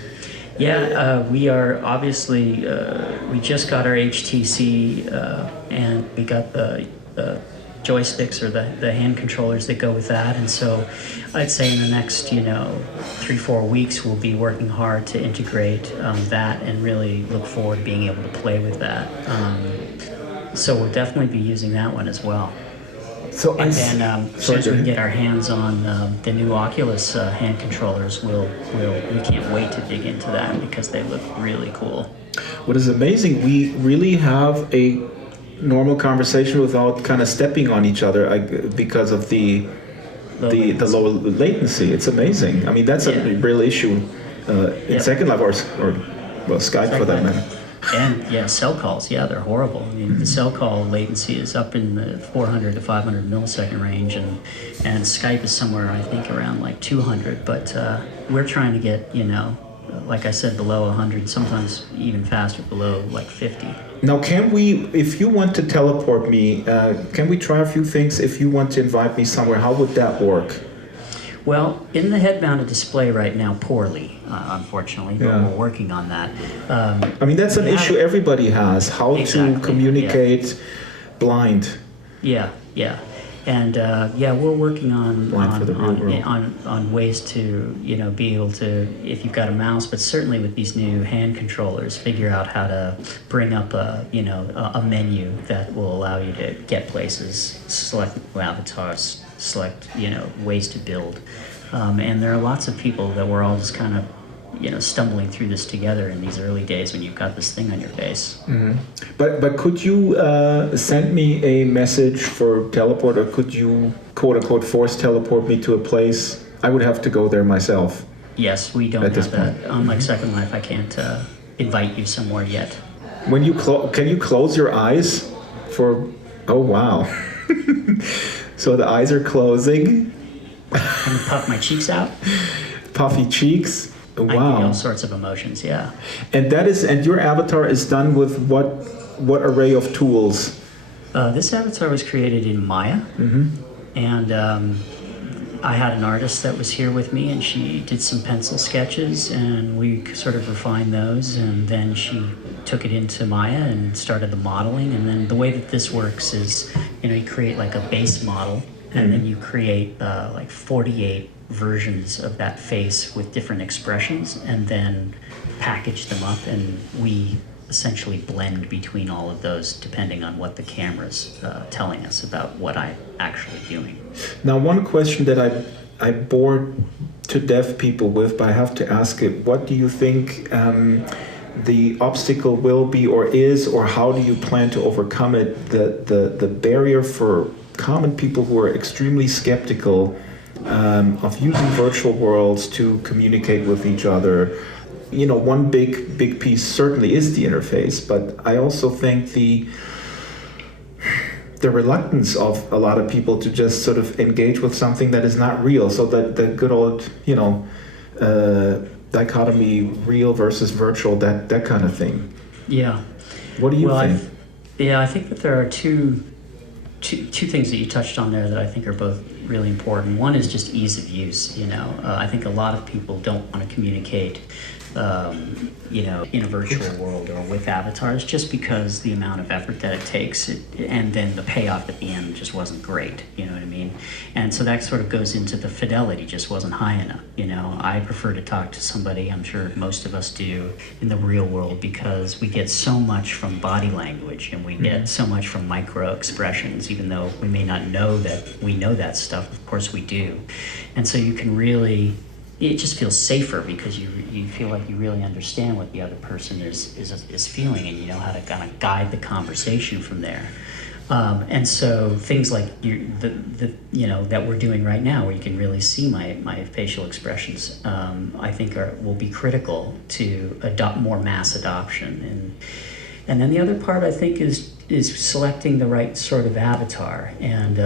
Yeah, we are obviously, we just got our HTC and we got the joysticks or the hand controllers that go with that. And so I'd say in the next, 3-4 weeks, we'll be working hard to integrate that and really look forward to being able to play with that. So we'll definitely be using that one as well. So and then as soon as we can get our hands on the new Oculus hand controllers, we can't wait to dig into that because they look really cool. What is amazing, we really have a normal conversation without kind of stepping on each other because of the low latency. It's amazing. I mean, that's a real issue in Second Life or Skype for that matter. And cell calls, they're horrible. I mean, the cell call latency is up in the 400 to 500 millisecond range, and Skype is somewhere, I think, around like 200. But we're trying to get, like I said, below 100, sometimes even faster, below like 50. Now, can we, if you want to teleport me, can we try a few things? If you want to invite me somewhere, how would that work? Well, in the head-mounted display right now, poorly, unfortunately, but we're working on that. I mean, that's an issue everybody has, how to communicate blind. Yeah. And we're working on ways to be able to, if you've got a mouse, but certainly with these new hand controllers, figure out how to bring up a menu that will allow you to get places, select avatars, select ways to build, and there are lots of people that we're all just kind of stumbling through this together in these early days when you've got this thing on your face. But could you send me a message for teleport, or could you quote unquote force teleport me to a place? I would have to go there myself. Yes, we don't At this have that. Unlike Second Life, I can't invite you somewhere yet. When you can you close your eyes for? Oh wow! So the eyes are closing. Can you puff my cheeks out? Puffy cheeks. I do Wow! all sorts of emotions. Yeah. And your avatar is done with what array of tools? This avatar was created in Maya, and I had an artist that was here with me, and she did some pencil sketches, and we sort of refined those, and then she took it into Maya and started the modeling. And then the way that this works is, you create like a base model, and then you create like 48 versions of that face with different expressions, and then package them up, and we essentially blend between all of those depending on what the camera's telling us about what I'm actually doing. Now, one question that I bored to death people with, but I have to ask it: what do you think the obstacle will be, or is, or how do you plan to overcome it? The barrier for common people who are extremely skeptical of using virtual worlds to communicate with each other. One big piece certainly is the interface, but I also think the reluctance of a lot of people to just sort of engage with something that is not real. So that the good old, dichotomy, real versus virtual, that kind of thing. Yeah. What do you think? I think that there are two things that you touched on there that I think are both really important. One is just ease of use. I think a lot of people don't want to communicate in a virtual world or with avatars, just because the amount of effort that it takes, and then the payoff at the end just wasn't great, you know what I mean? And so that sort of goes into the fidelity just wasn't high enough, I prefer to talk to somebody, I'm sure most of us do, in the real world, because we get so much from body language, and we get so much from micro expressions, even though we may not know that we know that stuff, of course we do. And so you can really, it just feels safer because you feel like you really understand what the other person is feeling, and you know how to kind of guide the conversation from there. And so things like that we're doing right now, where you can really see my facial expressions, I think will be critical to adopt more mass adoption. And then the other part, I think, is selecting the right sort of avatar. And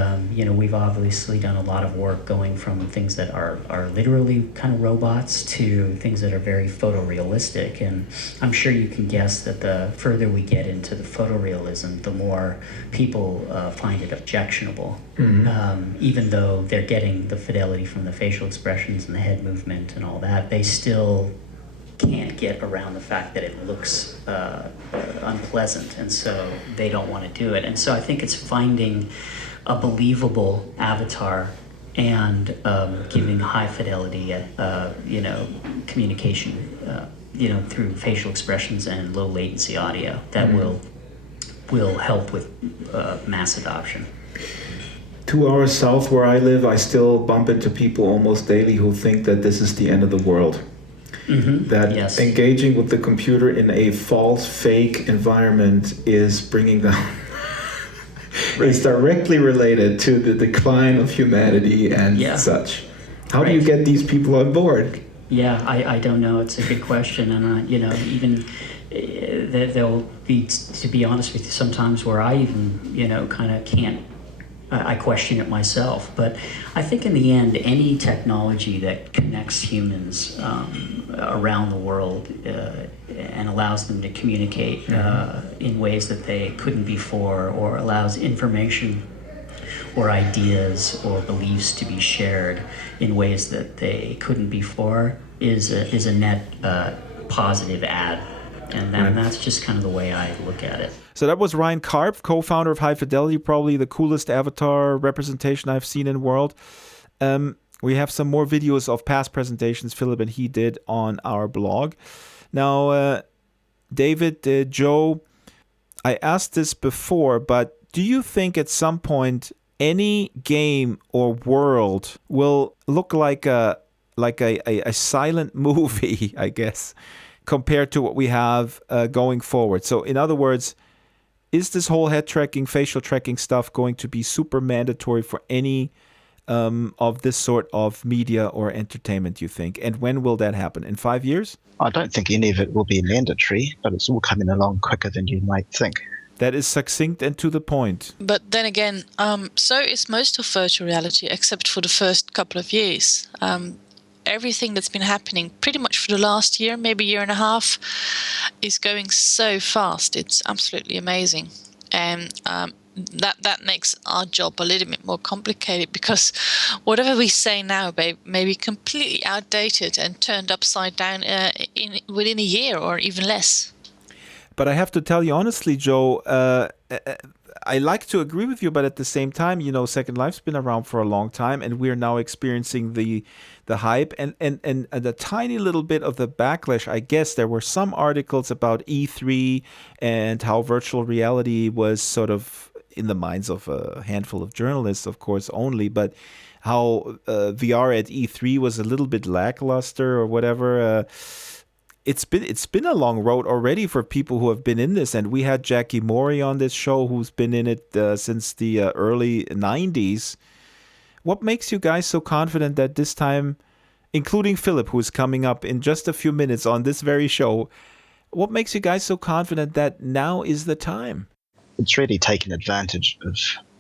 we've obviously done a lot of work going from things that are literally kind of robots to things that are very photorealistic. And I'm sure you can guess that the further we get into the photorealism, the more people find it objectionable. Even though they're getting the fidelity from the facial expressions and the head movement and all that, they still can't get around the fact that it looks unpleasant, and so they don't want to do it. And so I think it's finding a believable avatar and giving high fidelity, communication, through facial expressions and low latency audio that will help with mass adoption. 2 hours south where I live, I still bump into people almost daily who think that this is the end of the world. That yes. Engaging with the computer in a false, fake environment is bringing down, is directly related to the decline of humanity and such. How do you get these people on board? Yeah, I don't know. It's a good question. And, even there'll be, to be honest with you, sometimes where I even, kind of can't, I question it myself. But I think in the end, any technology that connects humans around the world and allows them to communicate in ways that they couldn't before, or allows information or ideas or beliefs to be shared in ways that they couldn't before, is a net positive add. And that's just kind of the way I look at it. So that was Ryan Karp, co-founder of High Fidelity, probably the coolest avatar representation I've seen in the world. We have some more videos of past presentations Philip and he did on our blog. Now, David, Joe, I asked this before, but do you think at some point any game or world will look like a like a silent movie, I guess, compared to what we have going forward. So in other words, is this whole head tracking, facial tracking stuff going to be super mandatory for any of this sort of media or entertainment, you think? And when will that happen? In 5 years? I don't think any of it will be mandatory, but it's all coming along quicker than you might think. That is succinct and to the point. But then again, so is most of virtual reality, except for the first couple of years. Everything that's been happening pretty much for the last year, maybe year and a half, is going so fast. It's absolutely amazing. And that makes our job a little bit more complicated, because whatever we say now may be completely outdated and turned upside down within a year or even less. But I have to tell you honestly, Joe, I like to agree with you, but at the same time, Second Life's been around for a long time, and we're now experiencing the hype and a tiny little bit of the backlash. I guess there were some articles about E3 and how virtual reality was sort of in the minds of a handful of journalists, of course, only, but how VR at E3 was a little bit lackluster or whatever. It's been a long road already for people who have been in this, and we had Jackie Mori on this show who's been in it since the early 90s. What makes you guys so confident that this time, including Philip, who's coming up in just a few minutes on this very show, what makes you guys so confident that now is the time? It's really taken advantage of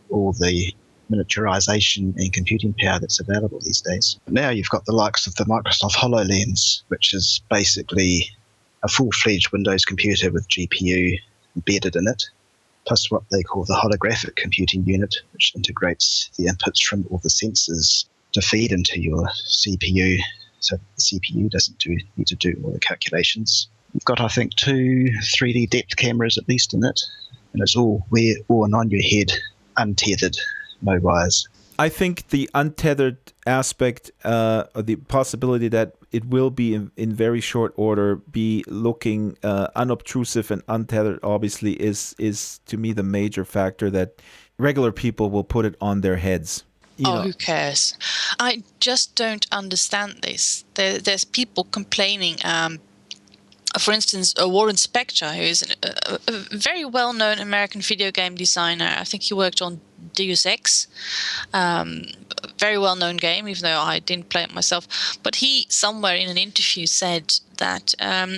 all the miniaturization and computing power that's available these days. Now you've got the likes of the Microsoft HoloLens, which is basically a full-fledged Windows computer with GPU embedded in it, plus what they call the holographic computing unit, which integrates the inputs from all the sensors to feed into your CPU, so the CPU doesn't need to do all the calculations. You've got, I think, 2 3D depth cameras at least in it, and it's all worn on your head, untethered, no wires. I think the untethered aspect, or the possibility that it will be in very short order be looking unobtrusive and untethered, obviously is to me the major factor that regular people will put it on their heads. Who cares? I just don't understand this. There's people complaining. For instance, Warren Spector, who is a very well-known American video game designer. I think he worked on Deus Ex, very well-known game, even though I didn't play it myself. But he, somewhere in an interview, said that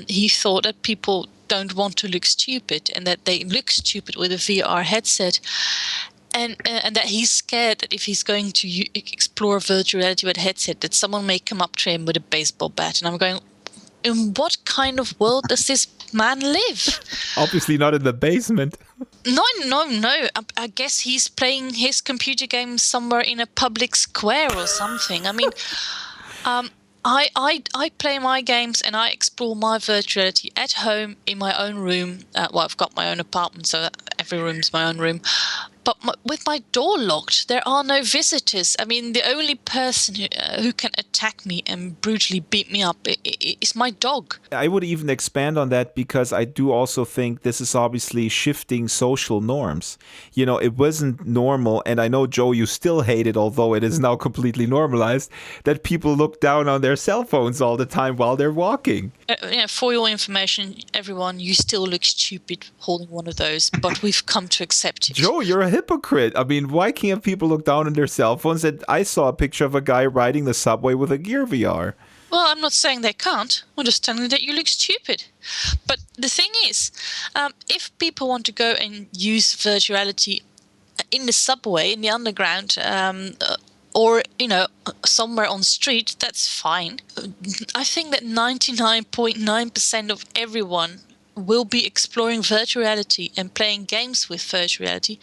he thought that people don't want to look stupid, and that they look stupid with a VR headset. And that he's scared that if he's going to explore virtual reality with a headset, that someone may come up to him with a baseball bat. And I'm going, in what kind of world does this man live? Obviously not in the basement. No. I guess he's playing his computer games somewhere in a public square or something. I mean, I play my games and I explore my virtuality at home in my own room. Well, I've got my own apartment, so every room's my own room. But with my door locked, there are no visitors. I mean, the only person who can attack me and brutally beat me up is my dog. I would even expand on that, because I do also think this is obviously shifting social norms. It wasn't normal, and I know, Joe, you still hate it, although it is now completely normalized, that people look down on their cell phones all the time while they're walking. For your information, everyone, you still look stupid holding one of those, but we've come to accept it. Joe, you're a hypocrite. I mean, why can't people look down on their cell phones? And I saw a picture of a guy riding the subway with a Gear VR. Well, I'm not saying they can't. I'm just telling you that you look stupid. But the thing is, if people want to go and use virtuality in the subway, in the underground, or somewhere on street, that's fine. I think that 99.9% of everyone will be exploring virtual reality and playing games with virtual reality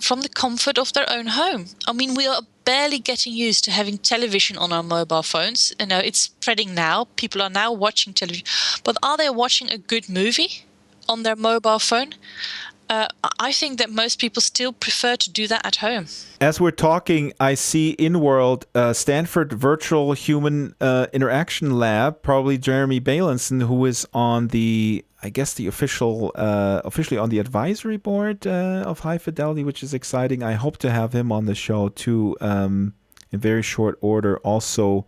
from the comfort of their own home. I mean, we are barely getting used to having television on our mobile phones. It's spreading now. People are now watching television. But are they watching a good movie on their mobile phone? I think that most people still prefer to do that at home. As we're talking, I see in-world Stanford Virtual Human Interaction Lab, probably Jeremy Bailenson, who is on the officially on the advisory board of High Fidelity, which is exciting. I hope to have him on the show too in very short order also.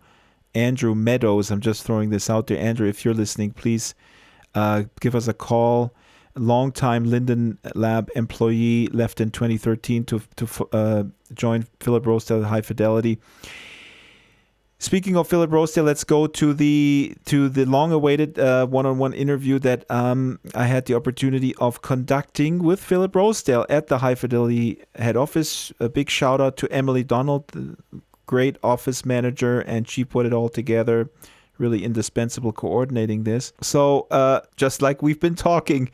Andrew Meadows. I'm just throwing this out there. Andrew, if you're listening, please give us a call. Longtime Linden Lab employee, left in 2013 to join Philip Rosedale at High Fidelity. Speaking of Philip Rosedale, let's go to the long-awaited one-on-one interview that I had the opportunity of conducting with Philip Rosedale at the High Fidelity head office. A big shout out to Emily Donald, the great office manager, and she put it all together. Really indispensable coordinating this. So just like we've been talking,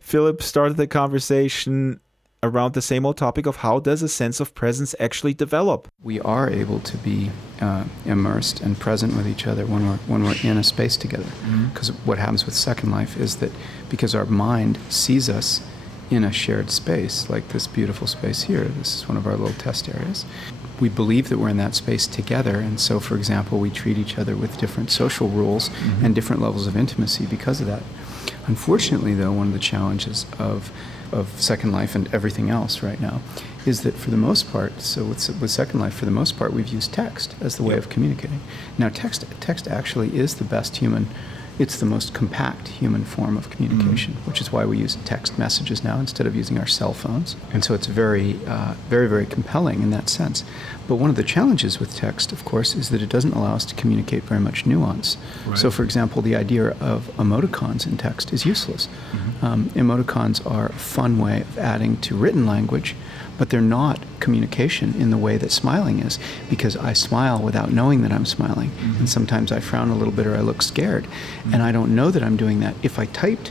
Philip started the conversation around the same old topic of how does a sense of presence actually develop. We are able to be immersed and present with each other when we're in a space together. Because what happens with Second Life is that because our mind sees us in a shared space, like this beautiful space here, this is one of our little test areas, we believe that we're in that space together. And so, for example, we treat each other with different social rules and different levels of intimacy because of that. Unfortunately, though, one of the challenges of Second Life and everything else right now is that for the most part, so with Second Life, for the most part, we've used text as the way of communicating. Now, text actually is the best human, it's the most compact human form of communication, which is why we use text messages now instead of using our cell phones. And so it's very, very compelling in that sense. But one of the challenges with text, of course, is that it doesn't allow us to communicate very much nuance. Right. So, for example, the idea of emoticons in text is useless. Emoticons are a fun way of adding to written language, but they're not communication in the way that smiling is, because I smile without knowing that I'm smiling. And sometimes I frown a little bit or I look scared, and I don't know that I'm doing that. If I typed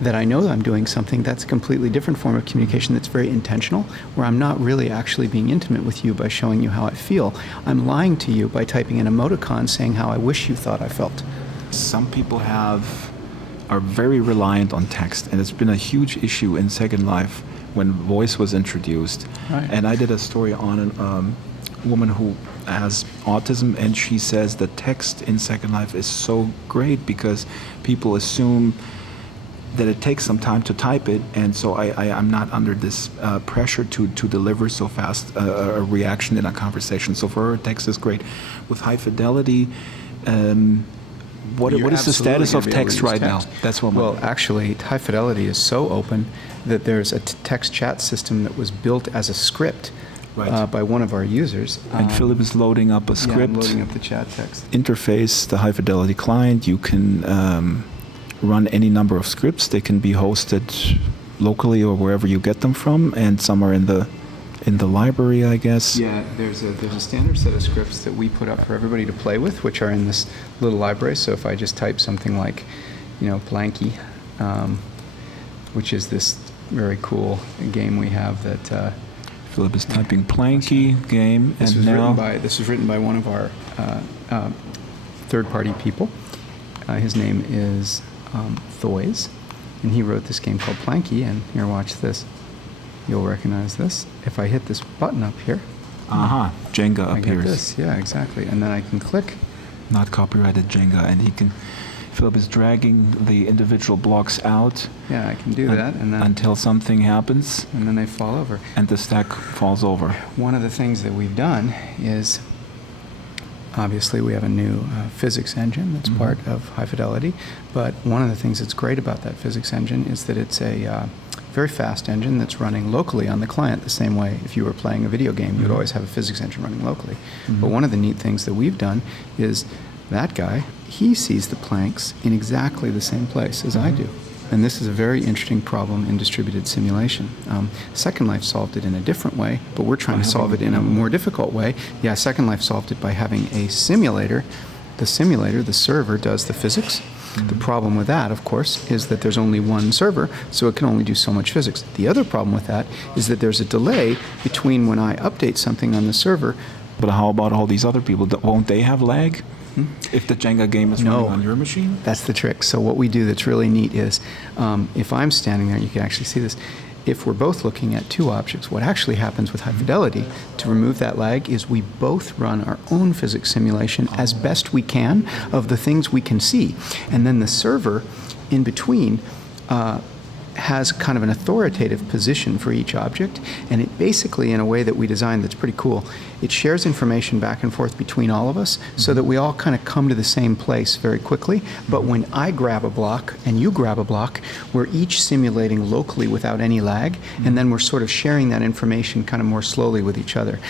that I know that I'm doing something, that's a completely different form of communication that's very intentional, where I'm not really actually being intimate with you by showing you how I feel. I'm lying to you by typing an emoticon saying how I wish you thought I felt. Some people are very reliant on text, and it's been a huge issue in Second Life when voice was introduced. Right. And I did a story on a woman who has autism, and she says that text in Second Life is so great because people assume that it takes some time to type it, and so I'm not under this pressure to deliver so fast a reaction in a conversation. So for her, text is great. With High Fidelity, what is the status of text right now? That's what. Well, actually, High Fidelity is so open that there's a text chat system that was built as a script by one of our users. And Philip is loading up a script. Yeah, I'm loading up the chat text. Interface, the High Fidelity client. You can run any number of scripts. They can be hosted locally or wherever you get them from, and some are in the library, I guess. Yeah, there's a standard set of scripts that we put up for everybody to play with, which are in this little library. So if I just type something like, Planky, which is this very cool game we have that Philip is typing Planky game, this was written by one of our third-party people. His name is Thoys, and he wrote this game called Planky. And here, watch this. You'll recognize this. If I hit this button up here, Jenga appears. This, yeah, exactly. And then I can click. Not copyrighted Jenga, and Philip is dragging the individual blocks out. Yeah, I can do that, and then until something happens, and then they fall over, and the stack falls over. One of the things that we've done is, obviously, we have a new physics engine that's part of High Fidelity, but one of the things that's great about that physics engine is that it's a very fast engine that's running locally on the client, the same way if you were playing a video game, you would always have a physics engine running locally. But one of the neat things that we've done is that guy, he sees the planks in exactly the same place as I do. And this is a very interesting problem in distributed simulation. Second Life solved it in a different way, but we're trying to solve it in a more difficult way. Yeah, Second Life solved it by having a simulator. The simulator, the server, does the physics. The problem with that, of course, is that there's only one server, so it can only do so much physics. The other problem with that is that there's a delay between when I update something on the server. But how about all these other people? Won't they have lag? If the Jenga game is running on your machine? That's the trick. So what we do that's really neat is, if I'm standing there, you can actually see this, if we're both looking at two objects, what actually happens with High Fidelity to remove that lag is we both run our own physics simulation as best we can of the things we can see. And then the server in between has kind of an authoritative position for each object, and it basically, in a way that we designed that's pretty cool, it shares information back and forth between all of us so that we all kind of come to the same place very quickly. But when I grab a block and you grab a block, we're each simulating locally without any lag, and then we're sort of sharing that information kind of more slowly with each other.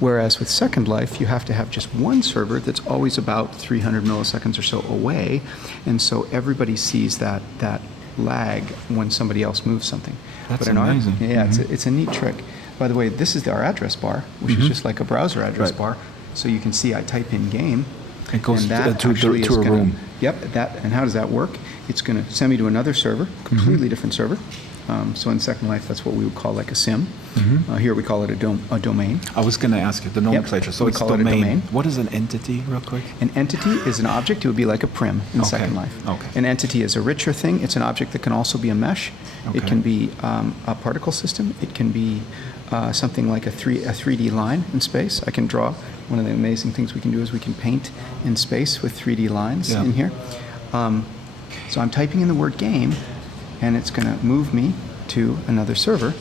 Whereas with Second Life, you have to have just one server that's always about 300 milliseconds or so away, and so everybody sees that lag when somebody else moves something. That's but in amazing. It's a neat trick. By the way, this is our address bar, which is just like a browser address bar. So you can see I type in game. It goes and that to a room. Yep. And how does that work? It's going to send me to another server, completely different server. So in Second Life, that's what we would call like a sim. Here we call it a domain. I was going to ask you the nomenclature. So we it's call it a domain. What is an entity, real quick? An entity is an object. It would be like a prim in Second Life. Okay. An entity is a richer thing. It's an object that can also be a mesh. Okay. It can be a particle system. It can be something like a 3D line in space. I can draw. One of the amazing things we can do is we can paint in space with 3D lines in here. So I'm typing in the word game, and it's going to move me to another server,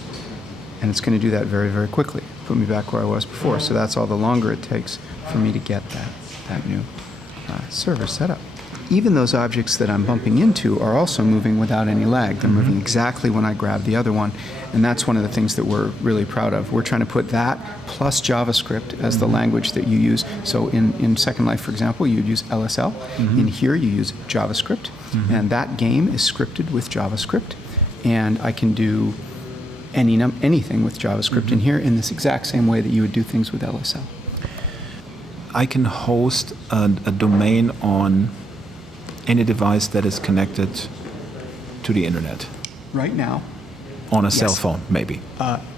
and it's going to do that very, very quickly. Put me back where I was before. So that's all the longer it takes for me to get that new server set up. Even those objects that I'm bumping into are also moving without any lag. They're moving exactly when I grab the other one, and that's one of the things that we're really proud of. We're trying to put that plus JavaScript as the language that you use. So in Second Life, for example, you'd use LSL. In here, you use JavaScript, and that game is scripted with JavaScript, and I can do anything with JavaScript in here in this exact same way that you would do things with LSL. I can host a domain on any device that is connected to the internet. Right now, On a cell phone, maybe.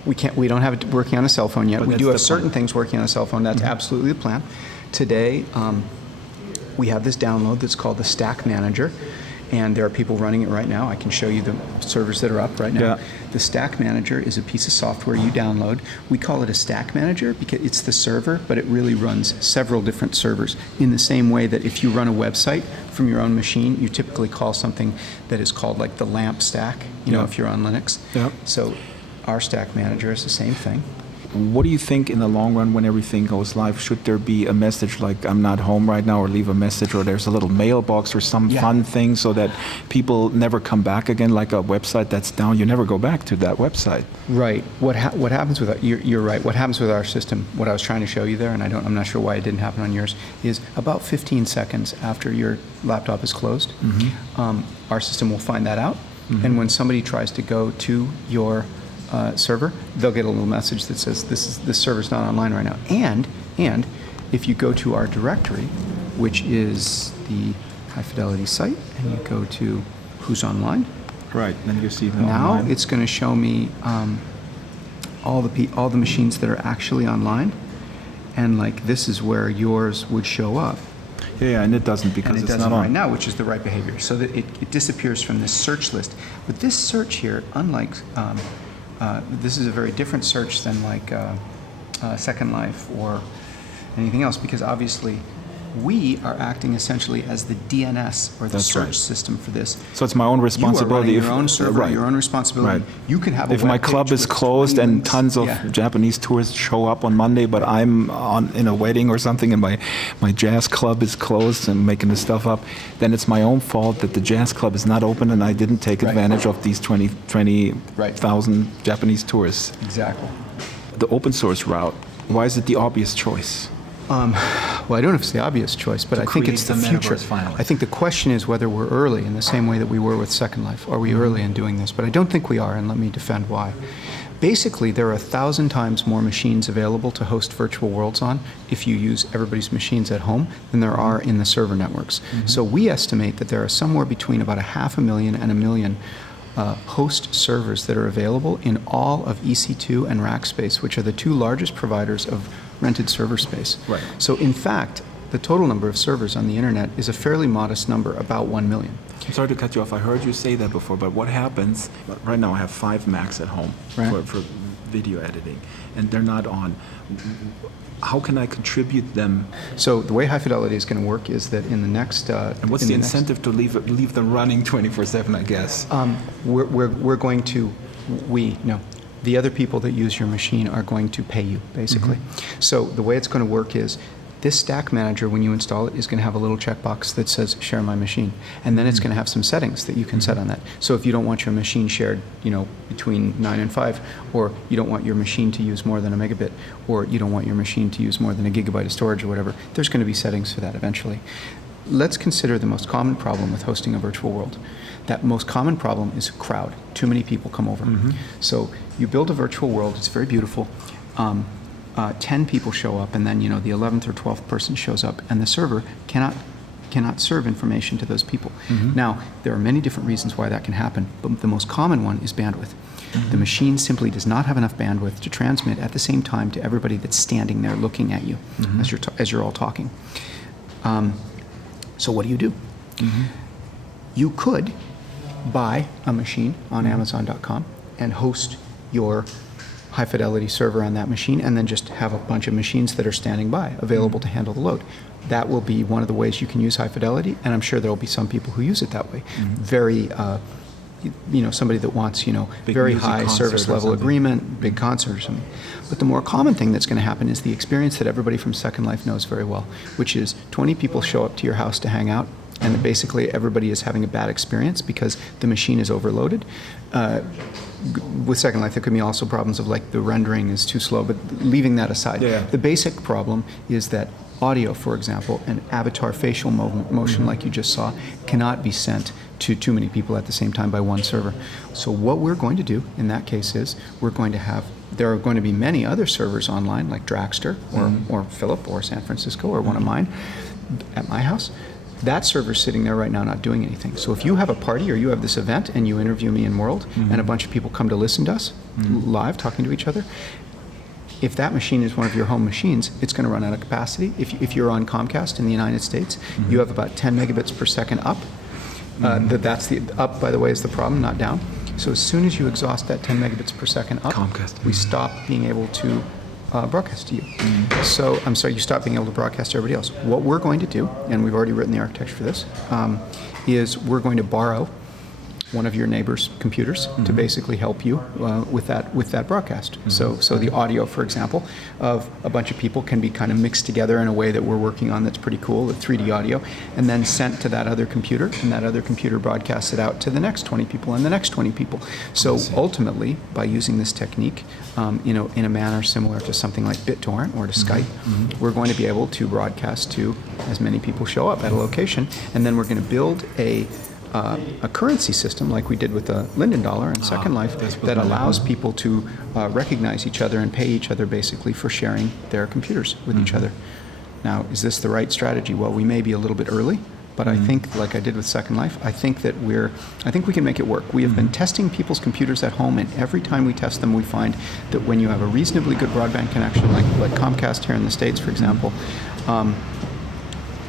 we don't have it working on a cell phone yet. But We that's do have the certain plan. things working on a cell phone. That's absolutely the plan. Today, we have this download that's called the Stack Manager, and there are people running it right now. I can show you the servers that are up right now. Yeah. The Stack Manager is a piece of software you download. We call it a Stack Manager because it's the server, but it really runs several different servers in the same way that if you run a website from your own machine, you typically call something that is called like the LAMP stack, if you're on Linux. Yeah. So our Stack Manager is the same thing. What do you think in the long run when everything goes live? Should there be a message like I'm not home right now, or leave a message, or there's a little mailbox or some fun thing so that people never come back again, like a website that's down, you never go back to that website? Right. What happens with you're right. What happens with our system, what I was trying to show you there, and I'm not sure why it didn't happen on yours, is about 15 seconds after your laptop is closed, our system will find that out, and when somebody tries to go to your server, they'll get a little message that says this server's not online right now. And if you go to our directory, which is the high fidelity site, and you go to who's online, Right, then you see the now online. it's going to show me all the machines that are actually online, and like this is where yours would show up. Yeah, and it doesn't because And it it's doesn't not on. right now, which is the right behavior. So that it disappears from this search list. But this search here, unlike this is a very different search than like Second Life or anything else, because obviously we are acting essentially as the DNS or the That's search right. system for this. So it's my own responsibility. You are running your own server, right. your own responsibility. Right. You can have a If my web club page is with closed 20 and links. tons of Yeah. Japanese tourists show up on Monday, but I'm in a wedding or something and my jazz club is closed and making this stuff up, then it's my own fault that the jazz club is not open and I didn't take Right. advantage of these 20,000 Japanese tourists. Exactly. The open source route, why is it the obvious choice? Well, I don't know if it's the obvious choice, but I think it's the create the future. metaverse finally. I think the question is whether we're early in the same way that we were with Second Life. Are we early in doing this? But I don't think we are, and let me defend why. Basically, there are 1,000 times more machines available to host virtual worlds on if you use everybody's machines at home than there are in the server networks. So we estimate that there are somewhere between about 500,000 and 1 million host servers that are available in all of EC2 and Rackspace, which are the two largest providers of rented server space. Right. So in fact, the total number of servers on the internet is a fairly modest number, about 1 million. I'm sorry to cut you off. I heard you say that before, but what happens? Right now, I have 5 Macs at home Right. for video editing, and they're not on. How can I contribute them? So the way High Fidelity is going to work is that in the next... and what's the incentive to leave them running 24/7, I guess? We're going to... The other people that use your machine are going to pay you, basically. So the way it's going to work is this Stack Manager, when you install it, is going to have a little checkbox that says Share My Machine. And then it's going to have some settings that you can set on that. So if you don't want your machine shared, between 9 and 5, or you don't want your machine to use more than a megabit, or you don't want your machine to use more than a gigabyte of storage or whatever, there's going to be settings for that eventually. Let's consider the most common problem with hosting a virtual world. That most common problem is crowd. Too many people come over. So you build a virtual world, it's very beautiful. 10 people show up, and then the 11th or 12th person shows up, and the server cannot serve information to those people. Now, there are many different reasons why that can happen, but the most common one is bandwidth. The machine simply does not have enough bandwidth to transmit at the same time to everybody that's standing there looking at you as you're all talking. So what do? You could buy a machine on Amazon.com and host your high fidelity server on that machine, and then just have a bunch of machines that are standing by available to handle the load. That will be one of the ways you can use high fidelity, and I'm sure there will be some people who use it that way. Very somebody that wants very high service level agreement, big concert or something. But the more common thing that's going to happen is the experience that everybody from Second Life knows very well, which is 20 people show up to your house to hang out, and basically everybody is having a bad experience because the machine is overloaded. With Second Life, there could be also problems of the rendering is too slow, but leaving that aside. The basic problem is that audio, for example, and avatar facial motion like you just saw, cannot be sent to too many people at the same time by one server. So what we're going to do in that case is there are going to be many other servers online, like Draxter or Philip or San Francisco or one of mine at my house. That server's sitting there right now not doing anything. So if you have a party or you have this event and you interview me in World and a bunch of people come to listen to us live talking to each other, if that machine is one of your home machines, it's going to run out of capacity. If you're on Comcast in the United States, you have about 10 megabits per second up. That's the up, by the way, is the problem, not down. So as soon as you exhaust that 10 megabits per second up, we stop being able to broadcast to you. So, I'm sorry, you stop being able to broadcast to everybody else. What we're going to do, and we've already written the architecture for this, is we're going to borrow one of your neighbor's computers to basically help you with that broadcast. So the audio, for example, of a bunch of people can be kind of mixed together in a way that we're working on that's pretty cool, the 3D audio, and then sent to that other computer, and that other computer broadcasts it out to the next 20 people and the next 20 people. So ultimately, by using this technique, in a manner similar to something like BitTorrent or to Skype, we're going to be able to broadcast to as many people show up at a location, and then we're going to build a currency system like we did with the Linden Dollar and Second Life that allows people to recognize each other and pay each other basically for sharing their computers with each other. Now, is this the right strategy? Well, we may be a little bit early, but I think, like I did with Second Life, I think we can make it work. We have been testing people's computers at home, and every time we test them, we find that when you have a reasonably good broadband connection, like Comcast here in the States, for example,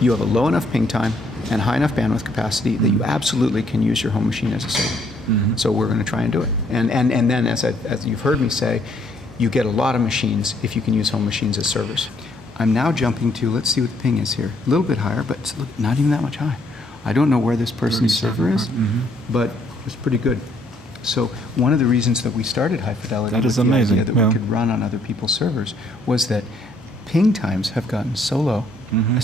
you have a low enough ping time and high enough bandwidth capacity that you absolutely can use your home machine as a server. So we're going to try and do it. And then, as you've heard me say, you get a lot of machines if you can use home machines as servers. I'm now jumping to, let's see what the ping is here. A little bit higher, but it's not even that much high. I don't know where this person's server is, but it's pretty good. So one of the reasons that we started High Fidelity, that is amazing, the idea that we could run on other people's servers, was that ping times have gotten so low,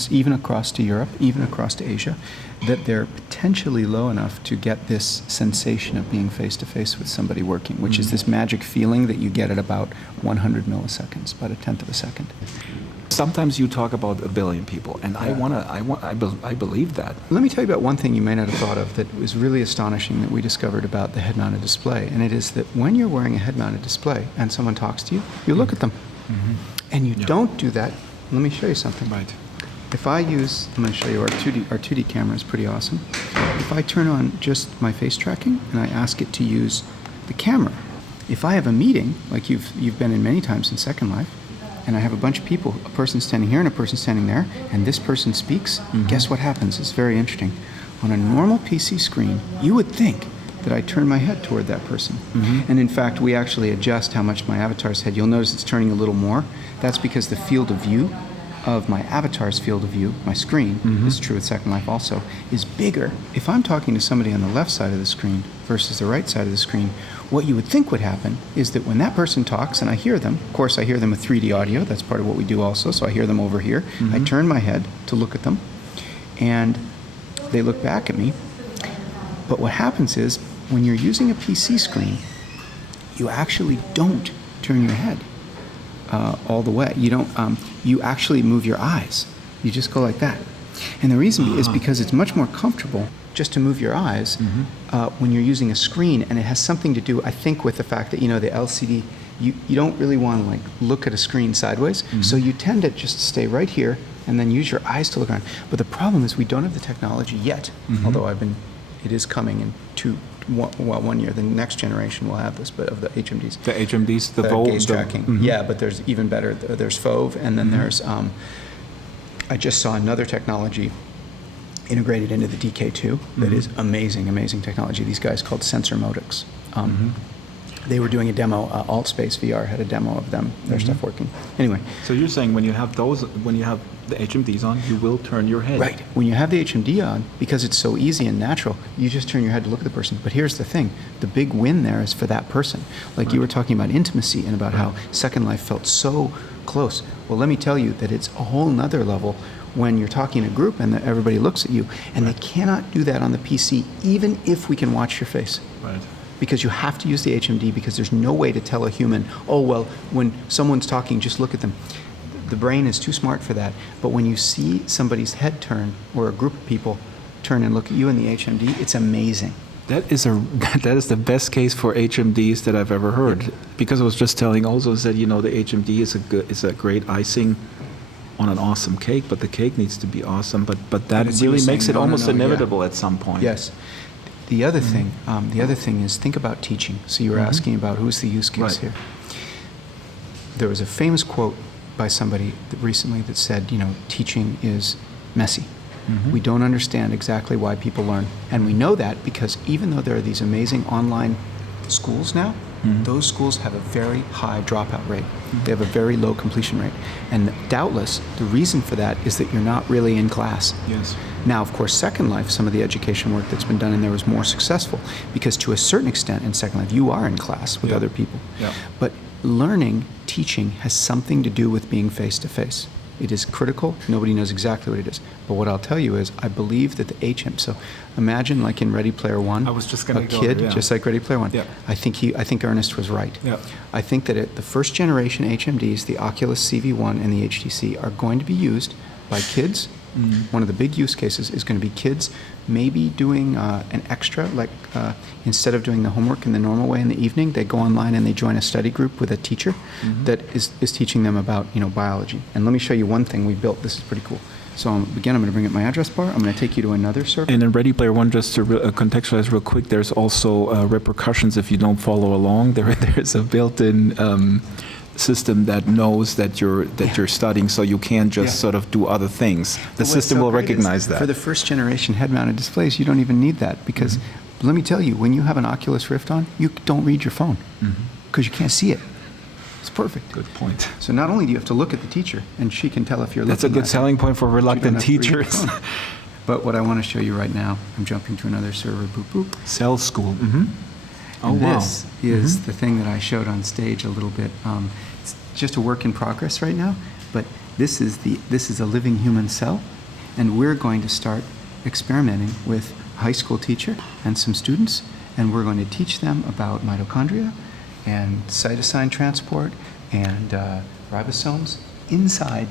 even across to Europe, even across to Asia, that they're potentially low enough to get this sensation of being face-to-face with somebody working, which is this magic feeling that you get at about 100 milliseconds, about a tenth of a second. Sometimes you talk about 1 billion people, and I believe that. Let me tell you about one thing you may not have thought of that was really astonishing that we discovered about the head-mounted display, and it is that when you're wearing a head-mounted display and someone talks to you, you look at them. And you don't do that. Let me show you something. Right. If I use, I'm going to show you our 2D camera is pretty awesome. If I turn on just my face tracking and I ask it to use the camera, if I have a meeting, like you've been in many times in Second Life, and I have a bunch of people, a person standing here and a person standing there, and this person speaks, guess what happens? It's very interesting. On a normal PC screen, you would think that I turn my head toward that person. And in fact, we actually adjust how much my avatar's head. You'll notice it's turning a little more. That's because the field of view of my avatar's field of view, my screen, this is true with Second Life also, is bigger. If I'm talking to somebody on the left side of the screen versus the right side of the screen, what you would think would happen is that when that person talks and I hear them, of course I hear them with 3D audio, that's part of what we do also, so I hear them over here. I turn my head to look at them, and they look back at me. But what happens is, when you're using a PC screen, you actually don't turn your head all the way. You don't. You actually move your eyes. You just go like that. And the reason is because it's much more comfortable just to move your eyes when you're using a screen, and it has something to do, I think, with the fact that, you know, the LCD, you don't really want to like look at a screen sideways, so you tend to just stay right here and then use your eyes to look around. But the problem is we don't have the technology yet, although it is coming in 1 year. The next generation will have this, but of the HMDs. The HMDs, the gaze tracking. Yeah, but there's even better. There's FOV, and then there's, I just saw another technology integrated into the DK2 that is amazing technology. These guys called Sensor Modex. They were doing a demo, AltSpace VR had a demo of them, their stuff working. Anyway. So you're saying when you have the HMDs on, you will turn your head. Right. When you have the HMD on, because it's so easy and natural, you just turn your head to look at the person. But here's the thing. The big win there is for that person. Like you were talking about intimacy and about how Second Life felt so close. Well, let me tell you that it's a whole nother level when you're talking in a group and everybody looks at you. And they cannot do that on the PC, even if we can watch your face. Right. Because you have to use the HMD, because there's no way to tell a human, oh, well, when someone's talking, just look at them. The brain is too smart for that. But when you see somebody's head turn, or a group of people turn and look at you in the HMD, it's amazing. That is the best case for HMDs that I've ever heard. Because I was just telling also that, you know, the HMD is a great icing on an awesome cake, but the cake needs to be awesome. But that really makes it almost inevitable at some point. Yes. The other thing is, think about teaching. So you were asking about who's the use case here. There was a famous quote by somebody recently that said, you know, teaching is messy. We don't understand exactly why people learn. And we know that because even though there are these amazing online schools now, those schools have a very high dropout rate. They have a very low completion rate. And doubtless, the reason for that is that you're not really in class. Yes. Now, of course, Second Life, some of the education work that's been done in there was more successful, because to a certain extent in Second Life, you are in class with other people. Yeah. But learning, teaching, has something to do with being face-to-face. It is critical. Nobody knows exactly what it is. But what I'll tell you is, I believe that the so imagine like in Ready Player One, I was just gonna a go kid, there, yeah. just like Ready Player One. Yeah. I think Ernest was right. Yeah. I think that the first generation HMDs, the Oculus CV1 and the HTC, are going to be used by kids. One of the big use cases is going to be kids maybe doing an extra, like instead of doing the homework in the normal way in the evening, they go online and they join a study group with a teacher that is teaching them about, you know, biology. And let me show you one thing we built. This is pretty cool. So again, I'm going to bring up my address bar. I'm going to take you to another server. And in Ready Player One, just to contextualize real quick, there's also repercussions if you don't follow along. There's a built-in system that knows that you're studying, so you can't just sort of do other things. The system will recognize that. For the first generation head-mounted displays, you don't even need that, because let me tell you, when you have an Oculus Rift on, you don't read your phone because you can't see it. It's perfect. Good point. So not only do you have to look at the teacher, and she can tell if you're That's a looking good selling point for reluctant teachers. But what I want to show you right now, I'm jumping to another server, boop, boop. Cell School. Oh, wow. This is the thing that I showed on stage a little bit. It's just a work in progress right now, but this is a living human cell, and we're going to start experimenting with a high school teacher and some students, and we're going to teach them about mitochondria and cytosine transport and ribosomes inside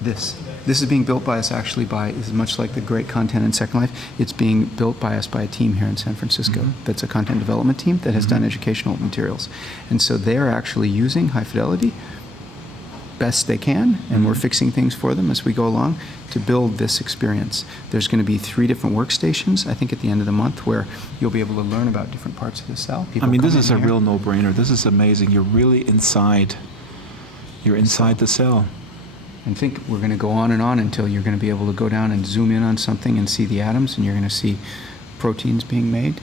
this. This is being built by us actually this is much like the great content in Second Life. It's being built by us by a team here in San Francisco that's a content development team that has done educational materials. And so they're actually using high fidelity best they can, and we're fixing things for them as we go along to build this experience. There's going to be 3 different workstations, I think, at the end of the month, where you'll be able to learn about different parts of the cell. I mean, this is a real no-brainer. This is amazing. You're really inside. You're inside the cell. And think, we're going to go on and on until you're going to be able to go down and zoom in on something and see the atoms, and you're going to see proteins being made.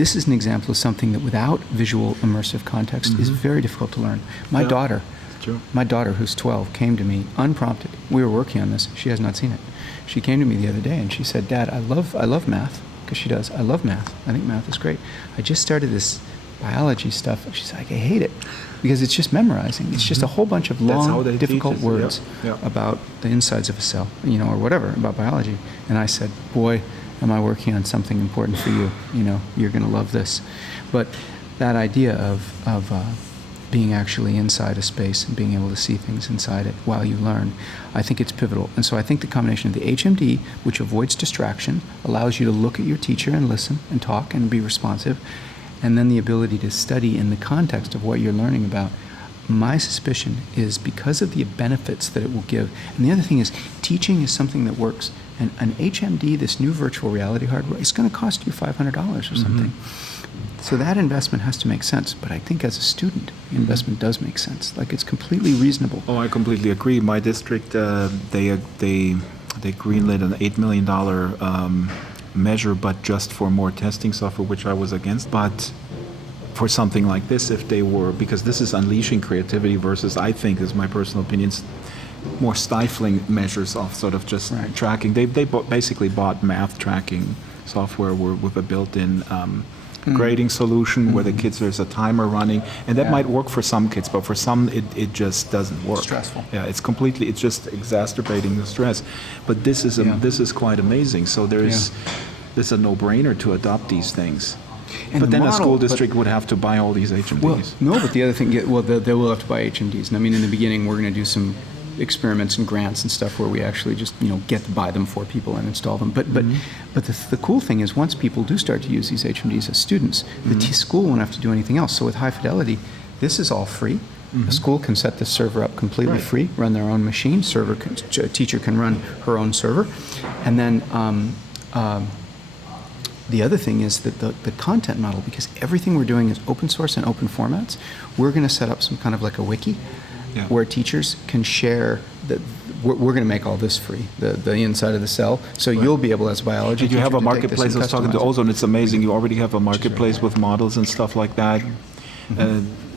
this is an example of something that without visual immersive context is very difficult to learn. My daughter, who's 12, came to me unprompted. We were working on this. She has not seen it. She came to me the other day and she said, "Dad, I love math," because she does. "I love math. I think math is great. I just started this biology stuff." She's like, "I hate it because it's just memorizing. It's just a whole bunch of long, difficult words about the insides of a cell, or whatever about biology." And I said, "Boy, am I working on something important for you. You're going to love this." But that idea of being actually inside a space and being able to see things inside it while you learn, I think it's pivotal. And so I think the combination of the HMD, which avoids distraction, allows you to look at your teacher and listen and talk and be responsive, and then the ability to study in the context of what you're learning about, my suspicion is because of the benefits that it will give. And the other thing is, teaching is something that works. And an HMD, this new virtual reality hardware, it's going to cost you $500 or something. So that investment has to make sense. But I think as a student, the investment does make sense. Like, it's completely reasonable. Oh, I completely agree. My district, they greenlit an $8 million measure, but just for more testing software, which I was against. But for something like this, if they were, because this is unleashing creativity versus, I think, is my personal opinion, more stifling measures of sort of just tracking. They basically bought math tracking software with a built-in grading solution where the kids, there's a timer running, and that might work for some kids, but for some it just doesn't work. It's stressful. Yeah, it's just exacerbating the stress. But this is quite amazing. So there's a no-brainer to adopt these things. And but then model, a school district would have to buy all these HMDs. Well, no, but the other thing, they will have to buy HMDs. And I mean, in the beginning, we're going to do some experiments and grants and stuff where we actually just get to buy them for people and install them. But the cool thing is, once people do start to use these HMDs as students, the school won't have to do anything else. So with High Fidelity, this is all free. A school can set the server up completely free, run their own machine. Teacher can run her own server, and then the other thing is that the content model, because everything we're doing is open source and open formats, we're going to set up some kind of like a wiki where teachers can share we're going to make all this free, the inside of the cell. So you'll be able, as a biology teacher, you have a to marketplace. I was talking to Ozone. It's amazing. You already have a marketplace with models and stuff like that.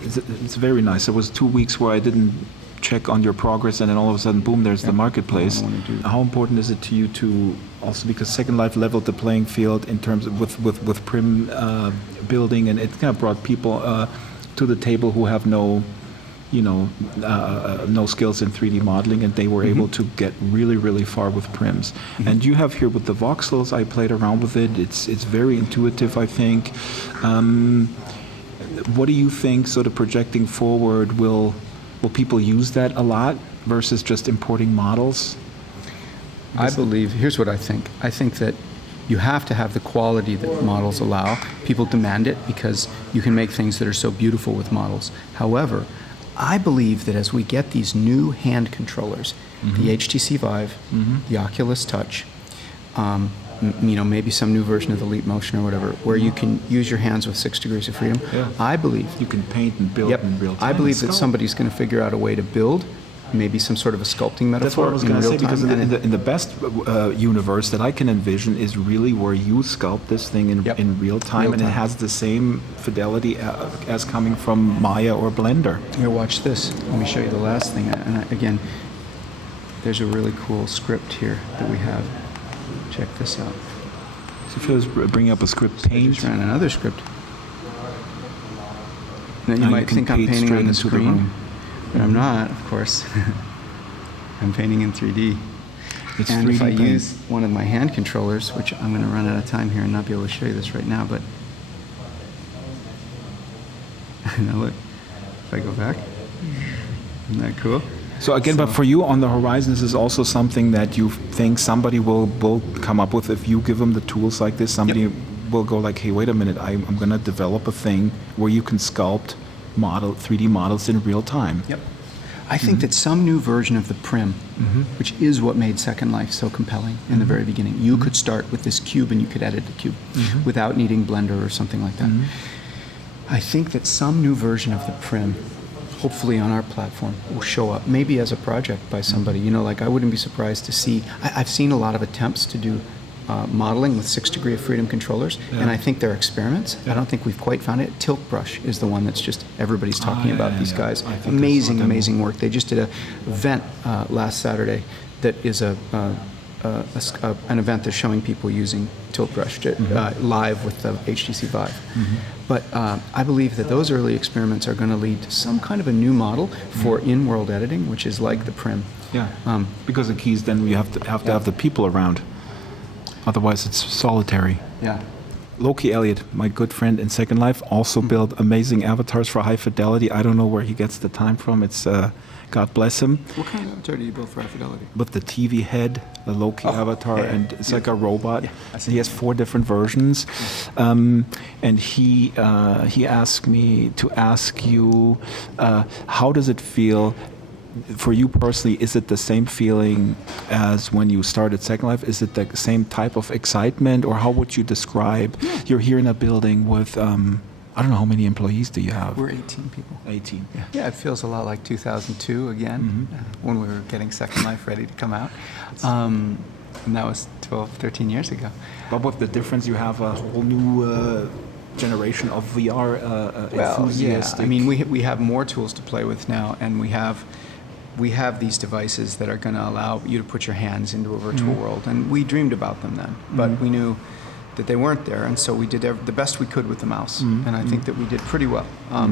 It's very nice. There was 2 weeks where I didn't check on your progress, and then all of a sudden, boom, there's the marketplace. How important is it to you to also, because Second Life leveled the playing field in terms of with Prim building, and it kind of brought people to the table who have no skills in 3D modeling, and they were able to get really, really far with Prims. And you have here with the voxels, I played around with it. It's very intuitive, I think. What do you think, sort of projecting forward, will people use that a lot versus just importing models? I believe, here's what I think. I think that you have to have the quality that models allow. People demand it because you can make things that are so beautiful with models. However, I believe that as we get these new hand controllers, the HTC Vive, the Oculus Touch, maybe some new version of the Leap Motion or whatever, where you can use your hands with 6 degrees of freedom, I believe you can paint and build in real time. I believe that somebody's going to figure out a way to build maybe some sort of a sculpting metaphor. That's what I was going to say, because in the best universe that I can envision is really where you sculpt this thing in real time, and it has the same fidelity as coming from Maya or Blender. Here, watch this. Let me show you the last thing. Again, there's a really cool script here that we have. Check this out. So if I was bringing up a script, paint. I just ran another script. Now you might think I'm painting on the screen. But I'm not, of course. I'm painting in 3D. It's and 3D if I paint. use one of my hand controllers, which I'm going to run out of time here and not be able to show you this right now, but now look, if I go back, isn't that cool? So again, but for you on the horizon, this is also something that you think somebody will come up with. If you give them the tools like this, somebody will go like, hey, wait a minute, I'm going to develop a thing where you can sculpt 3D models in real time. Yep. I think that some new version of the Prim, which is what made Second Life so compelling in the very beginning, you could start with this cube and you could edit the cube without needing Blender or something like that. I think that some new version of the Prim, hopefully on our platform, will show up, maybe as a project by somebody. Like, I wouldn't be surprised to see, I've seen a lot of attempts to do modeling with 6 degree of freedom controllers, and I think they're experiments. I don't think we've quite found it. Tilt Brush is the one that's just everybody's talking about. These guys, amazing work. They just did a event last Saturday that is an event that's showing people using Tilt Brush live with the HTC Vive. But I believe that those early experiments are going to lead to some kind of a new model for in-world editing, which is like the Prim. Yeah, because the keys, then you have to have the people around. Otherwise, it's solitary. Yeah. Loki Elliott, my good friend in Second Life, also built amazing avatars for high fidelity. I don't know where he gets the time from. It's God bless him. What kind of avatar do you build for high fidelity? With the TV head, the Loki avatar, and it's like a robot. Yeah, he has 4 different versions. And he asked me to ask you, how does it feel for you personally? Is it the same feeling as when you started Second Life? Is it the same type of excitement, or how would you describe? You're here in a building with, I don't know, how many employees do you have? We're 18 people. 18. Yeah, it feels a lot like 2002 again, when we were getting Second Life ready to come out. And that was 12, 13 years ago. But with the difference, you have a whole new generation of VR enthusiasts. Yeah. I mean, we have more tools to play with now, and we have these devices that are going to allow you to put your hands into a virtual world. And we dreamed about them then, but we knew that they weren't there, and so we did the best we could with the mouse. And I think that we did pretty well. I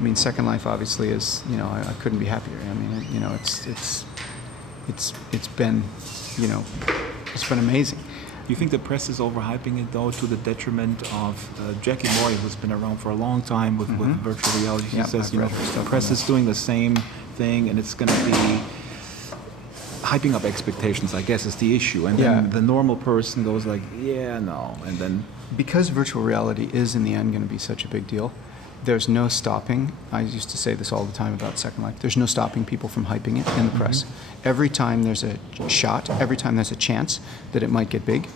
mean, Second Life obviously is, I couldn't be happier. I mean, it's been, it's been amazing. You think the press is overhyping it, though, to the detriment of Jackie Mori, who's been around for a long time with virtual reality? She says, the press is doing the same thing, and it's going to be hyping up expectations, I guess, is the issue. And then the normal person goes like, yeah, no. And then because virtual reality is in the end going to be such a big deal, there's no stopping. I used to say this all the time about Second Life. There's no stopping people from hyping it in the press. Every time there's a shot, every time there's a chance that it might get big,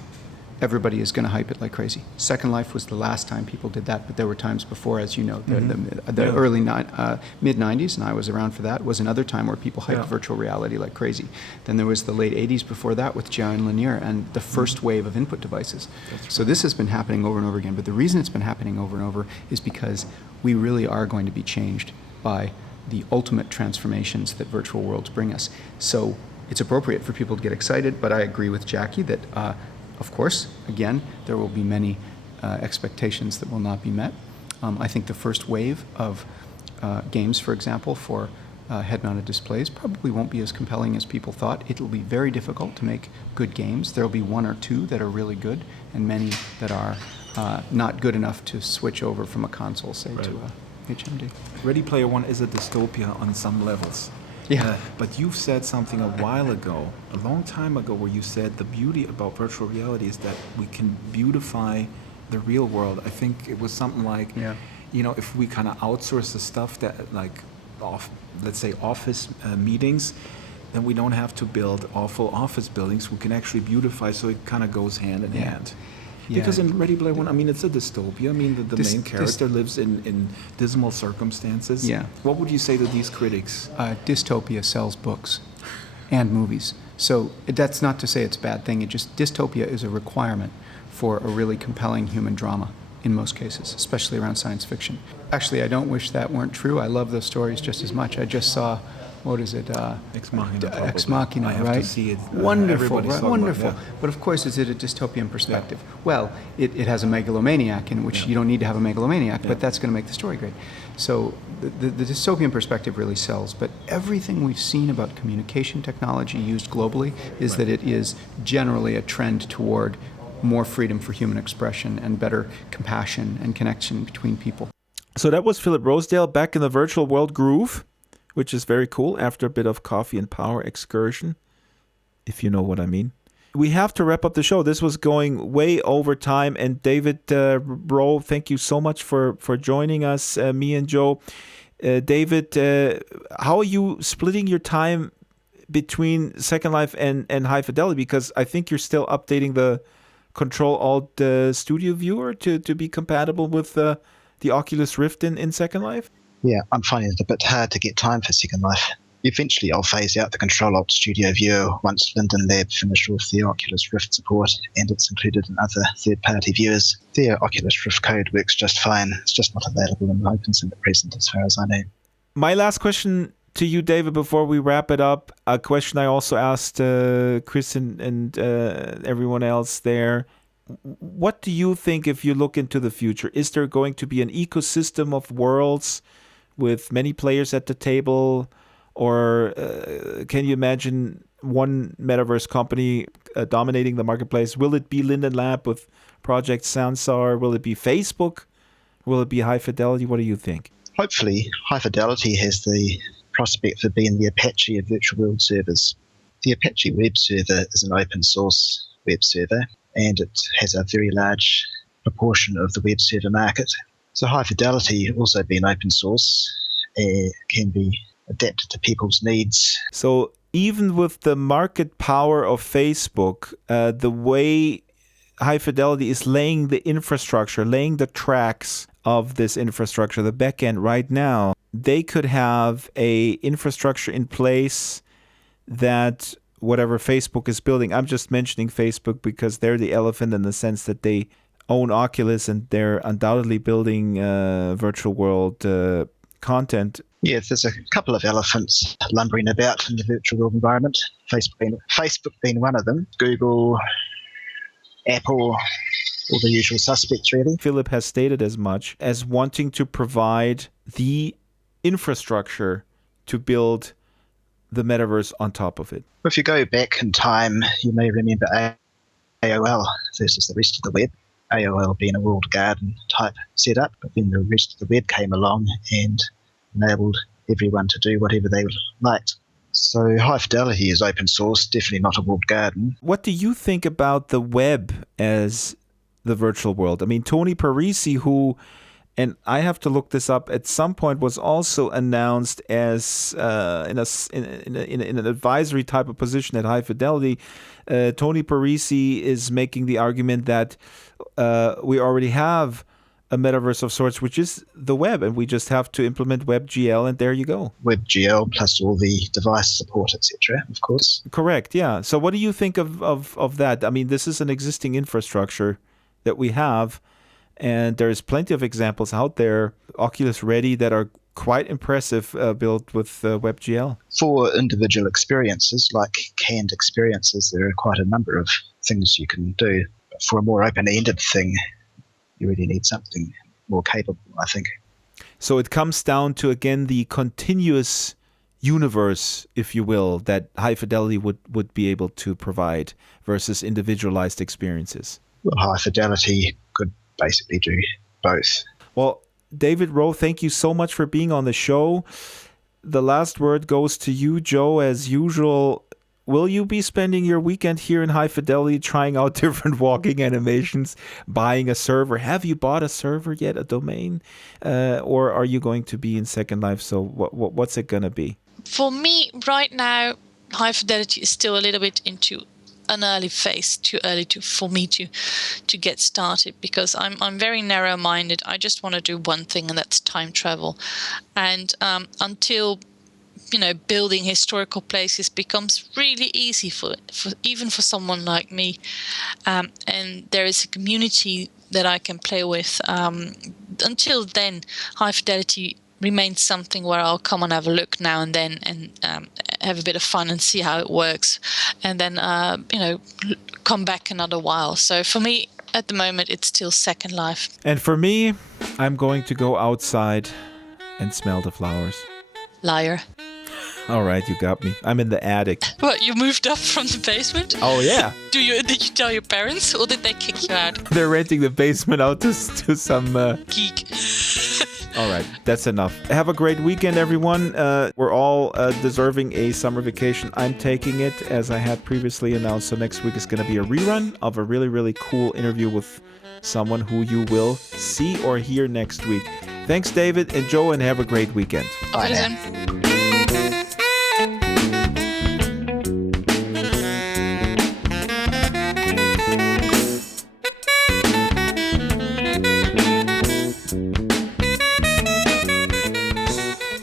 everybody is going to hype it like crazy. Second Life was the last time people did that, but there were times before, as you know, the early mid-90s, and I was around for that, was another time where people hyped virtual reality like crazy. Then there was the late 80s before that with Giant Linear and the first wave of input devices. So this has been happening over and over again, but the reason it's been happening over and over is because we really are going to be changed by the ultimate transformations that virtual worlds bring us. So it's appropriate for people to get excited, but I agree with Jackie that of course, again, there will be many expectations that will not be met. I think the first wave of games, for example, for head-mounted displays probably won't be as compelling as people thought. It'll be very difficult to make good games. There'll be 1 or 2 that are really good, and many that are not good enough to switch over from a console, say, to a HMD. Ready Player One is a dystopia on some levels. Yeah. But you've said something a while ago, a long time ago, where you said the beauty about virtual reality is that we can beautify the real world. I think it was something like, if we kind of outsource the stuff that, like, let's say office meetings, then we don't have to build awful office buildings. We can actually beautify, so it kind of goes hand in hand. Because in Ready Player One, I mean, it's a dystopia. I mean, the main character lives in dismal circumstances. Yeah. What would you say to these critics? Dystopia sells books and movies. So that's not to say it's a bad thing. Dystopia is a requirement for a really compelling human drama in most cases, especially around science fiction. Actually, I don't wish that weren't true. I love those stories just as much. I just saw, what is it? Ex Machina. Ex Machina, I have right? to see it. Wonderful, right? Wonderful. About, But of course, is it a dystopian perspective? Well, it has a megalomaniac in which you don't need to have a megalomaniac, but that's going to make the story great. So the dystopian perspective really sells. But everything we've seen about communication technology used globally is that it is generally a trend toward more freedom for human expression and better compassion and connection between people. So that was Philip Rosedale back in the virtual world groove, which is very cool after a bit of coffee and power excursion, if you know what I mean. We have to wrap up the show. This was going way over time. And David Rowe, thank you so much for joining us, me and Joe. David, how are you splitting your time between Second Life and High Fidelity? Because I think you're still updating the Control-Alt Studio Viewer to be compatible with the Oculus Rift in Second Life? Yeah, I'm finding it a bit hard to get time for Second Life. Eventually, I'll phase out the Control Alt Studio Viewer once Linden Lab finish off the Oculus Rift support, and it's included in other third-party viewers. Their Oculus Rift code works just fine. It's just not available in OpenSim at present, as far as I know. My last question to you, David, before we wrap it up, a question I also asked Chris and everyone else there. What do you think if you look into the future? Is there going to be an ecosystem of worlds with many players at the table? Or can you imagine one metaverse company dominating the marketplace? Will it be Linden Lab with Project Sansar? Will it be Facebook? Will it be High Fidelity? What do you think? Hopefully, High Fidelity has the prospect for being the Apache of virtual world servers. The Apache web server is an open source web server, and it has a very large proportion of the web server market. So High Fidelity, also being open source, can be adapted to people's needs. So even with the market power of Facebook, the way High Fidelity is laying the infrastructure, laying the tracks of this infrastructure, the backend right now, they could have a infrastructure in place that whatever Facebook is building, I'm just mentioning Facebook because they're the elephant in the sense that they own Oculus and they're undoubtedly building virtual world content. Yeah, there's a couple of elephants lumbering about in the virtual world environment, Facebook being one of them, Google, Apple, all the usual suspects, really. Philip has stated as much as wanting to provide the infrastructure to build the metaverse on top of it. If you go back in time, you may remember AOL versus the rest of the web. AOL being a walled garden type setup, but then the rest of the web came along and enabled everyone to do whatever they liked. So High Fidelity is open source, definitely not a walled garden. What do you think about the web as the virtual world? I mean, Tony Parisi, who, and I have to look this up, at some point was also announced as in an advisory type of position at High Fidelity. Tony Parisi is making the argument that we already have a metaverse of sorts, which is the web, and we just have to implement WebGL, and there you go. WebGL plus all the device support, etc., of course. Correct, yeah. So what do you think of that? I mean, this is an existing infrastructure that we have, and there's plenty of examples out there, Oculus Ready, that are quite impressive, built with WebGL. For individual experiences, like canned experiences, there are quite a number of things you can do. But for a more open-ended thing, you really need something more capable, I think. So it comes down to, again, the continuous universe, if you will, that High Fidelity would be able to provide versus individualized experiences. Well, High Fidelity could basically do both. Well, David Rowe, thank you so much for being on the show. The last word goes to you, Joe, as usual. Will you be spending your weekend here in High Fidelity trying out different walking animations, buying a server? Have you bought a server yet, a domain? Or are you going to be in Second Life? So what's it going to be? For me, right now, High Fidelity is still a little bit into an early phase, too early for me to get started, because I'm very narrow-minded. I just want to do one thing, and that's time travel. And until building historical places becomes really easy for even for someone like me, and there is a community that I can play with. Until then, High Fidelity remains something where I'll come and have a look now and then, and have a bit of fun and see how it works, and then come back another while. So for me, at the moment, it's still Second Life. And for me, I'm going to go outside and smell the flowers. Liar. All right, you got me. I'm in the attic. What, you moved up from the basement? Oh, yeah. Did you tell your parents, or did they kick you out? They're renting the basement out to some... Geek. All right, that's enough. Have a great weekend, everyone. We're all deserving a summer vacation. I'm taking it, as I had previously announced. So next week is going to be a rerun of a really, really cool interview with someone who you will see or hear next week. Thanks, David and Joe, and have a great weekend. Bye now.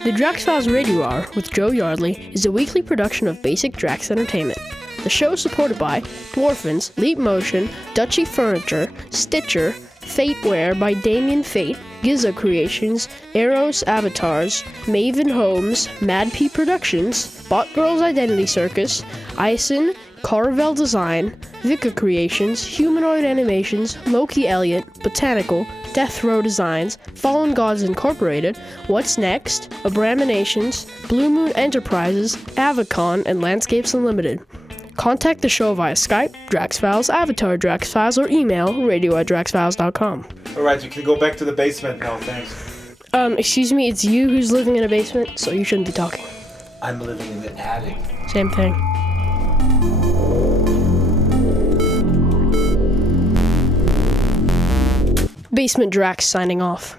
Le Drax Files Radio Hour with Joe Yardley is a weekly production of Basic Drax Entertainment. The show is supported by Dwarfins, Leap Motion, Dutchy Furniture, Stitcher, Fateware by Damien Fate, Giza Creations, Eros Avatars, Maven Homes, Mad P Productions, Bot Girls Identity Circus, Ison, Carvel Design, Vika Creations, Humanoid Animations, Loki Elliott, Botanical, Death Row Designs, Fallen Gods Incorporated, What's Next, Abraminations, Blue Moon Enterprises, Avacon, and Landscapes Unlimited. Contact the show via Skype, DraxFiles, Avatar DraxFiles, or email radio@draxfiles.com. All right, you can go back to the basement now, thanks. Excuse me, it's you who's living in a basement, so you shouldn't be talking. I'm living in the attic. Same thing. Basement Drax signing off.